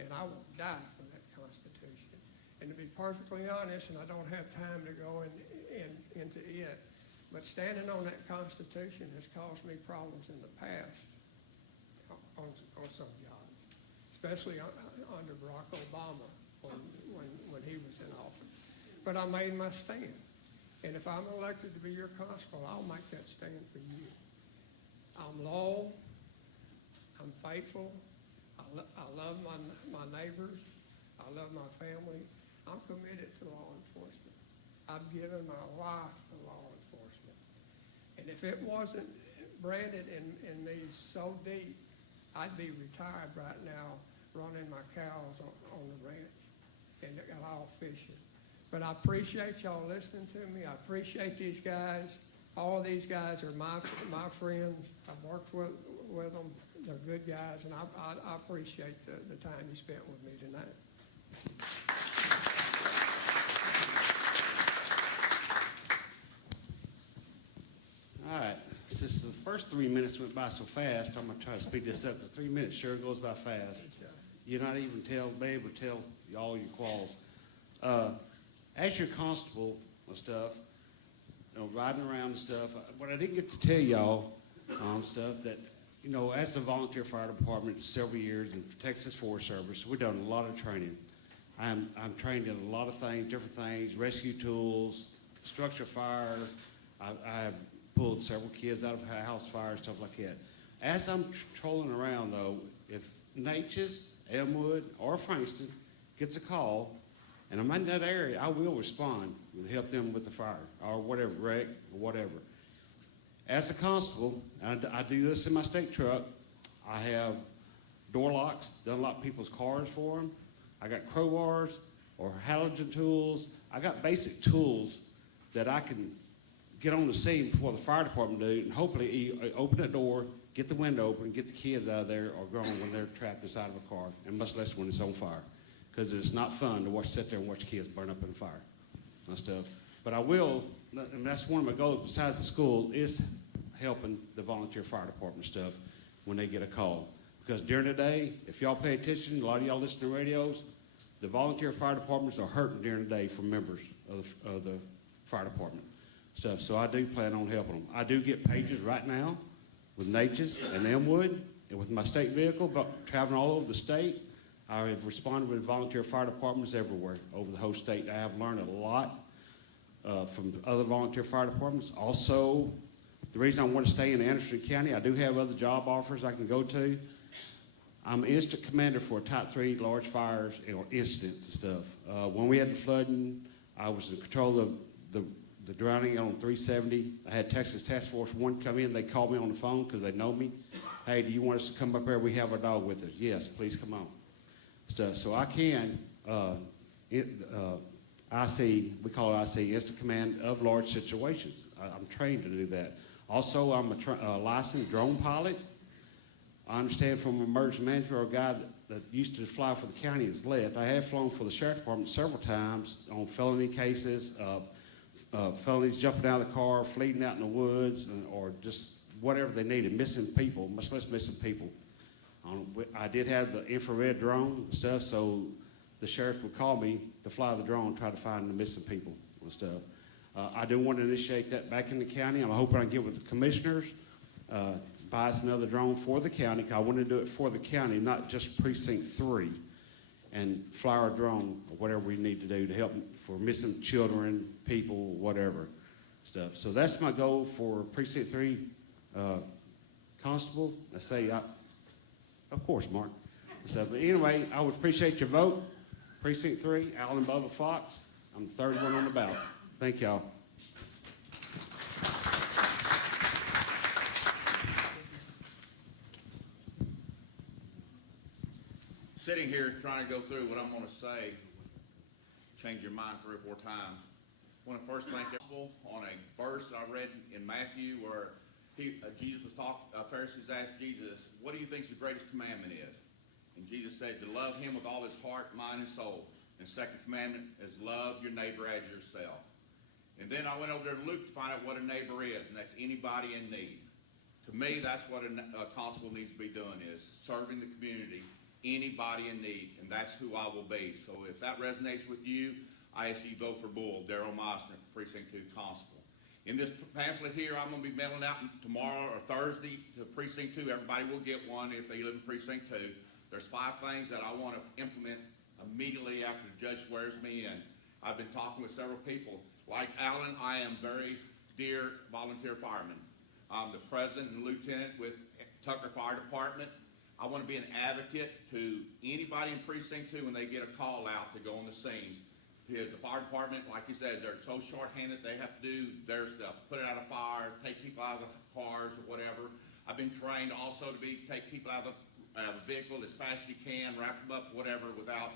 and I will die for that Constitution. And to be perfectly honest, and I don't have time to go into it, but standing on that Constitution has caused me problems in the past on some jobs, especially under Barack Obama when he was in office. But I made my stand. And if I'm elected to be your constable, I'll make that stand for you. I'm loyal. I'm faithful. I love my neighbors. I love my family. I'm committed to law enforcement. I've given my life to law enforcement. And if it wasn't branded in me so deep, I'd be retired right now running my cows on the ranch and all fishing. But I appreciate y'all listening to me. I appreciate these guys. All these guys are my friends. I've worked with them. They're good guys, and I appreciate the time you spent with me tonight. All right, since the first 3 minutes went by so fast, I'm gonna try to speed this up, because 3 minutes sure goes by fast. You're not even be able to tell all your quals. As your constable and stuff, riding around and stuff, what I didn't get to tell y'all stuff that, as a volunteer fire department several years in Texas Forest Service, we've done a lot of training. I'm trained in a lot of things, different things, rescue tools, structure fire. I have pulled several kids out of house fire, stuff like that. As I'm trolling around, though, if Natchez, Elmwood, or Frankston gets a call, and I'm in that area, I will respond and help them with the fire or whatever, wreck or whatever. As a constable, I do this in my state truck. I have door locks, unlock people's cars for them. I got crowbars or halogen tools. I got basic tools that I can get on the scene before the fire department do, and hopefully open the door, get the window open, get the kids out of there or grown when they're trapped inside of a car, and much less when it's on fire. Because it's not fun to sit there and watch kids burn up in fire and stuff. But I will, and that's one of my goals besides the school, is helping the volunteer fire department stuff when they get a call. Because during the day, if y'all pay attention, a lot of y'all listen to radios, the volunteer fire departments are hurting during the day for members of the fire department stuff. So I do plan on helping them. I do get pages right now with Natchez and Elmwood, and with my state vehicle, traveling all over the state. I have responded with volunteer fire departments everywhere over the whole state. I have learned a lot from the other volunteer fire departments. Also, the reason I want to stay in Anderson County, I do have other job offers I can go to. I'm instant commander for Type 3 large fires or incidents and stuff. When we had the flooding, I was in control of the drowning on 370. I had Texas Task Force 1 come in. They called me on the phone because they know me. Hey, do you want us to come up here? We have our dog with us. Yes, please come on. Stuff. So I can, IC, we call it IC, instant command of large situations. I'm trained to do that. Also, I'm a licensed drone pilot. I understand from an emergency manager or a guy that used to fly for the county has left. I have flown for the sheriff department several times on felony cases, felonies jumping out of the car, fleeing out in the woods, or just whatever they needed, missing people, much less missing people. I did have the infrared drone and stuff, so the sheriff would call me to fly the drone and try to find the missing people and stuff. I do want to initiate that back in the county. I'm hoping I can get with the commissioners, buy us another drone for the county, because I want to do it for the county, not just Precinct 3, and fly our drone or whatever we need to do to help for missing children, people, whatever stuff. So that's my goal for Precinct 3 Constable. I say, of course, Mark. So, but anyway, I would appreciate your vote. Precinct 3, Alan Bubba Fox. I'm the third one on the ballot. Thank y'all. Sitting here trying to go through what I'm going to say, change your mind 3 or 4 times. I want to first thank everyone on a verse that I read in Matthew where Jesus was talking, Pharisees asked Jesus, what do you think the greatest commandment is? And Jesus said to love him with all his heart, mind, and soul. And the second commandment is love your neighbor as yourself. And then I went over there to Luke to find out what a neighbor is, and that's anybody in need. To me, that's what a constable needs to be doing, is serving the community, anybody in need, and that's who I will be. So if that resonates with you, I ask you to vote for Bull, Daryl Meisner, Precinct 2 Constable. In this pamphlet here, I'm going to be mailing out tomorrow or Thursday to Precinct 2. Everybody will get one if they live in Precinct 2. There's 5 things that I want to implement immediately after the judge swears me in. I've been talking with several people. Like Alan, I am very dear volunteer fireman. I'm the president and lieutenant with Tucker Fire Department. I want to be an advocate to anybody in Precinct 2 when they get a call out to go on the scenes. Because the fire department, like he says, they're so short-handed, they have to do their stuff, put it out of fire, take people out of the cars or whatever. I've been trained also to take people out of the vehicle as fast as you can, wrap them up, whatever, without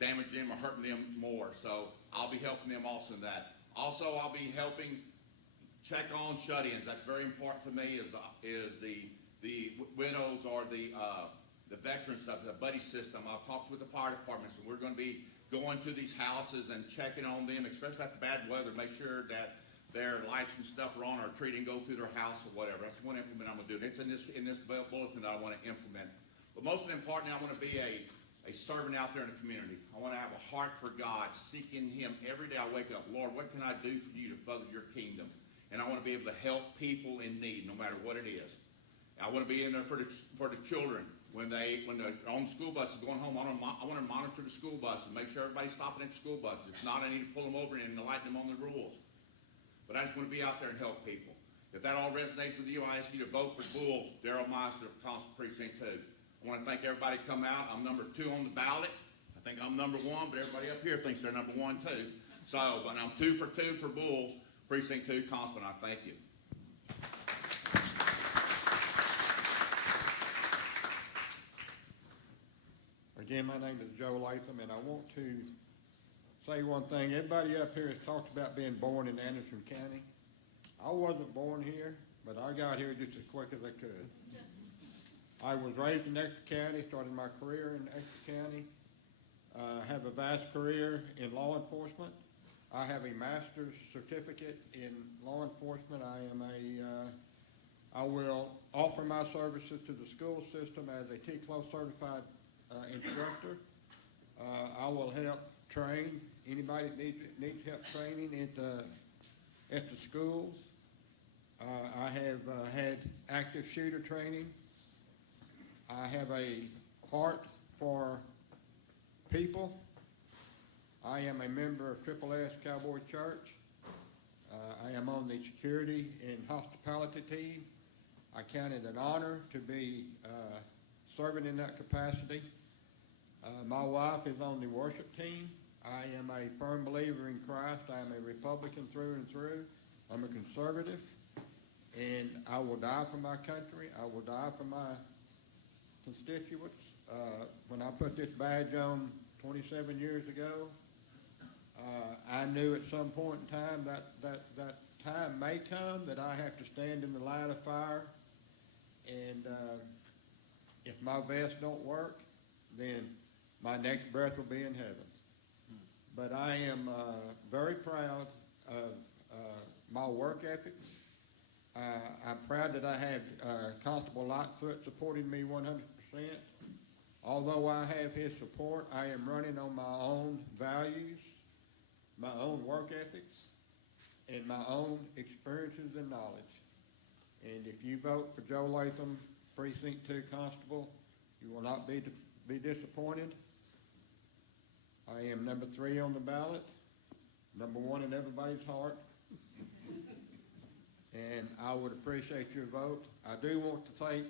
damaging them or hurting them more. So I'll be helping them also in that. Also, I'll be helping check on shut-ins. That's very important to me, is the widows or the veteran stuff, the buddy system. I've talked with the fire departments, and we're going to be going to these houses and checking on them, especially after bad weather, make sure that their lights and stuff are on, or a tree didn't go through their house or whatever. That's one implement I'm going to do. It's in this bulletin that I want to implement. But most importantly, I want to be a servant out there in the community. I want to have a heart for God, seeking him every day. I wake up, Lord, what can I do for you to further your kingdom? And I want to be able to help people in need, no matter what it is. I want to be in there for the children. When they're on the school buses going home, I want to monitor the school buses, make sure everybody's stopping at the school buses. If not, I need to pull them over and enlighten them on the rules. But I just want to be out there and help people. If that all resonates with you, I ask you to vote for Bull, Daryl Meisner of Constable Precinct 2. I want to thank everybody come out. I'm number 2 on the ballot. I think I'm number 1, but everybody up here thinks they're number 1 too. So, but I'm 2 for Bull, Precinct 2 Constable, and I thank you. Again, my name is Joe Latham, and I want to say one thing. Everybody up here has talked about being born in Anderson County. I wasn't born here, but I got here just as quick as I could. I was raised in Exeter County, started my career in Exeter County. Have a vast career in law enforcement. I have a master's certificate in law enforcement. I will offer my services to the school system as a TCLO certified instructor. I will help train anybody that needs help training at the schools. I have had active shooter training. I have a heart for people. I am a member of Triple S Cowboy Church. I am on the security and hospitality team. I count it an honor to be serving in that capacity. My wife is on the worship team. I am a firm believer in Christ. I am a Republican through and through. I'm a conservative, and I will die for my country. I will die for my constituents. When I put this badge on 27 years ago, I knew at some point in time that time may come that I have to stand in the line of fire, and if my vest don't work, then my next breath will be in heaven. But I am very proud of my work ethics. I'm proud that I have Constable Lightfoot supporting me 100%. Although I have his support, I am running on my own values, my own work ethics, and my own experiences and knowledge. And if you vote for Joe Latham, Precinct 2 Constable, you will not be disappointed. I am number 3 on the ballot, number 1 in everybody's heart. And I would appreciate your vote. I do want to thank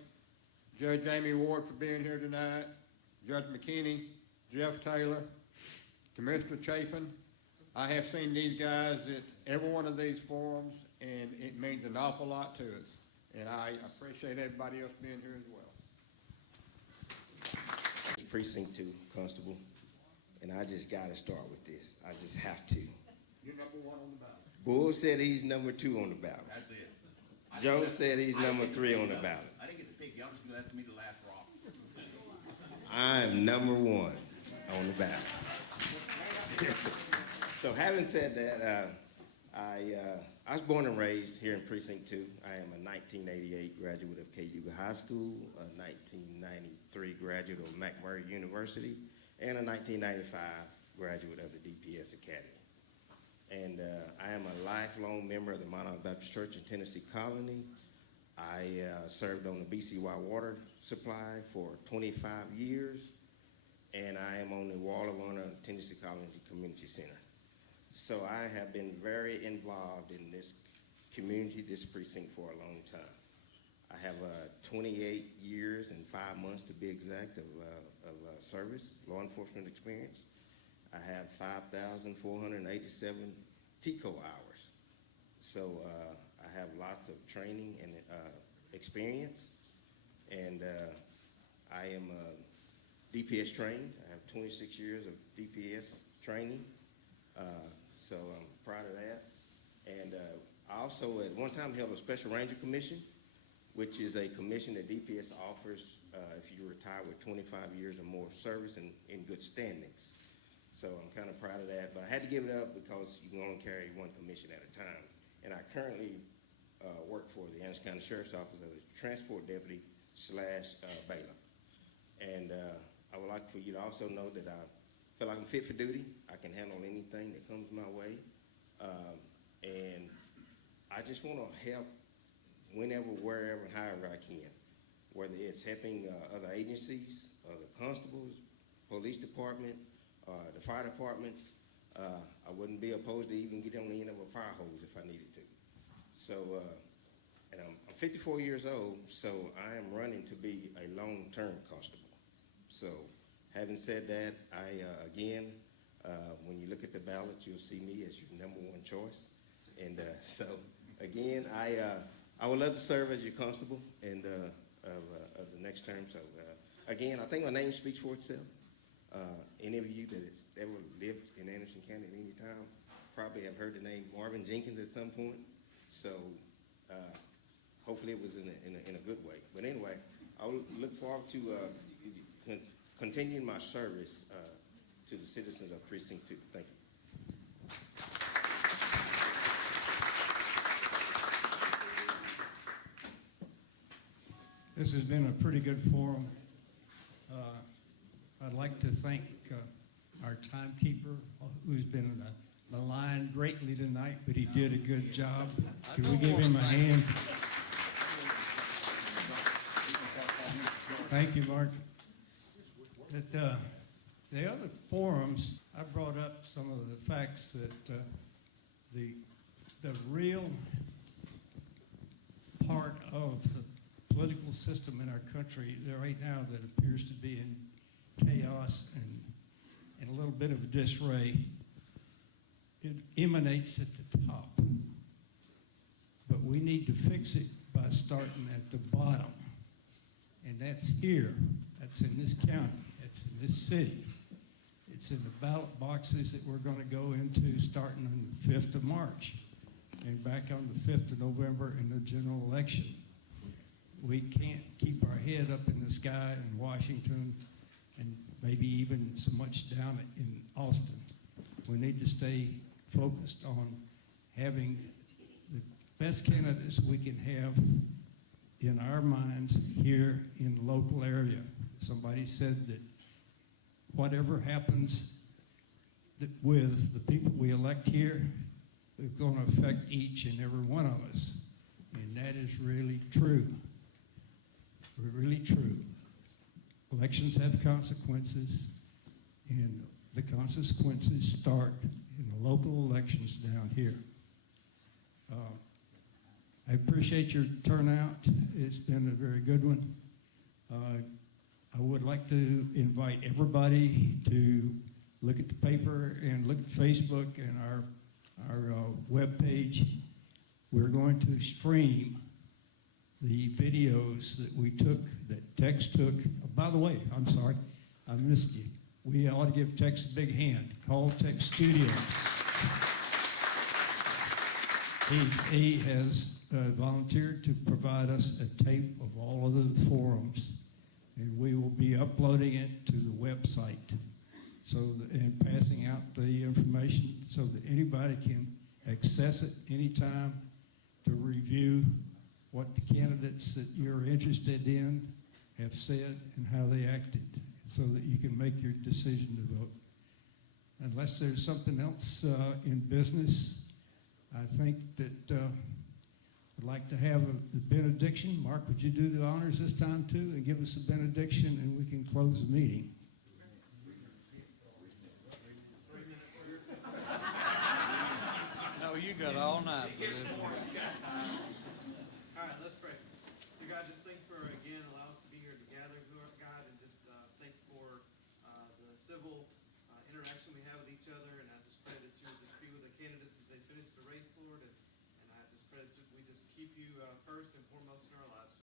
Judge Amy Ward for being here tonight, Judge McKinney, Jeff Taylor, Commissioner Chafin. I have seen these guys at every one of these forums, and it means an awful lot to us. And I appreciate everybody else being here as well. Precinct 2 Constable, and I just got to start with this. I just have to. You're number 1 on the ballot. Bull said he's number 2 on the ballot. That's it. Joe said he's number 3 on the ballot. I didn't get to pick. Y'all just left me the last rock. I'm number 1 on the ballot. So having said that, I was born and raised here in Precinct 2. I am a 1988 graduate of Cayuga High School, a 1993 graduate of McMurray University, and a 1995 graduate of the DPS Academy. And I am a lifelong member of the Monarch Baptist Church in Tennessee Colony. I served on the BCY Water Supply for 25 years, and I am on the Wall of Honor Tennessee Colony Community Center. So I have been very involved in this community, this precinct, for a long time. I have 28 years and 5 months, to be exact, of service, law enforcement experience. I have 5,487 TCO hours. So I have lots of training and experience, and I am DPS trained. I have 26 years of DPS training, so I'm proud of that. And I also at one time held a Special Ranger Commission, which is a commission that DPS offers if you retire with 25 years or more service and in good standings. So I'm kind of proud of that, but I had to give it up because you can only carry one commission at a time. And I currently work for the Anderson County Sheriff's Office as a transport deputy / bailiff. And I would like for you to also know that I feel like I'm fit for duty. I can handle anything that comes my way. And I just want to help whenever, wherever, and however I can, whether it's helping other agencies, other constables, police department, the fire departments. I wouldn't be opposed to even get on the end of a fire hose if I needed to. So, and I'm 54 years old, so I am running to be a long-term constable. So, having said that, again, when you look at the ballot, you'll see me as your number 1 choice. And so, again, I would love to serve as your constable and of the next term. So, again, I think my name speaks for itself. Any of you that has ever lived in Anderson County at any time probably have heard the name Marvin Jenkins at some point. So hopefully it was in a good way. But anyway, I look forward to continuing my service to the citizens of Precinct 2. Thank you. This has been a pretty good forum. I'd like to thank our timekeeper, who's been maligned greatly tonight, but he did a good job. Can we give him a hand? Thank you, Mark. The other forums, I brought up some of the facts that the real part of the political system in our country right now that appears to be in chaos and a little bit of disarray, it emanates at the top. But we need to fix it by starting at the bottom. And that's here. That's in this county. That's in this city. It's in the ballot boxes that we're going to go into starting on the 5th of March and back on the 5th of November in the general election. We can't keep our head up in the sky in Washington and maybe even so much down in Austin. We need to stay focused on having the best candidates we can have in our minds here in the local area. Somebody said that whatever happens with the people we elect here, it's going to affect each and every one of us. And that is really true. Really true. Elections have consequences, and the consequences start in the local elections down here. I appreciate your turnout. It's been a very good one. I would like to invite everybody to look at the paper and look at Facebook and our webpage. We're going to stream the videos that we took, that Tex took. Oh, by the way, I'm sorry, I missed you. We ought to give Tex a big hand. Call Tex Studio. He has volunteered to provide us a tape of all of the forums, and we will be uploading it to the website and passing out the information so that anybody can access it anytime to review what the candidates that you're interested in have said and how they acted, so that you can make your decision to vote. Unless there's something else in business, I think that I'd like to have the benediction. Mark, would you do the honors this time too and give us a benediction, and we can close the meeting? No, you got all night for this. All right, let's pray. Dear God, just thank you for, again, allow us to be here together, God, and just thank you for the civil interaction we have with each other. And I just pray that you would just be with the candidates as they finish the race, Lord. And I just pray that we just keep you first and foremost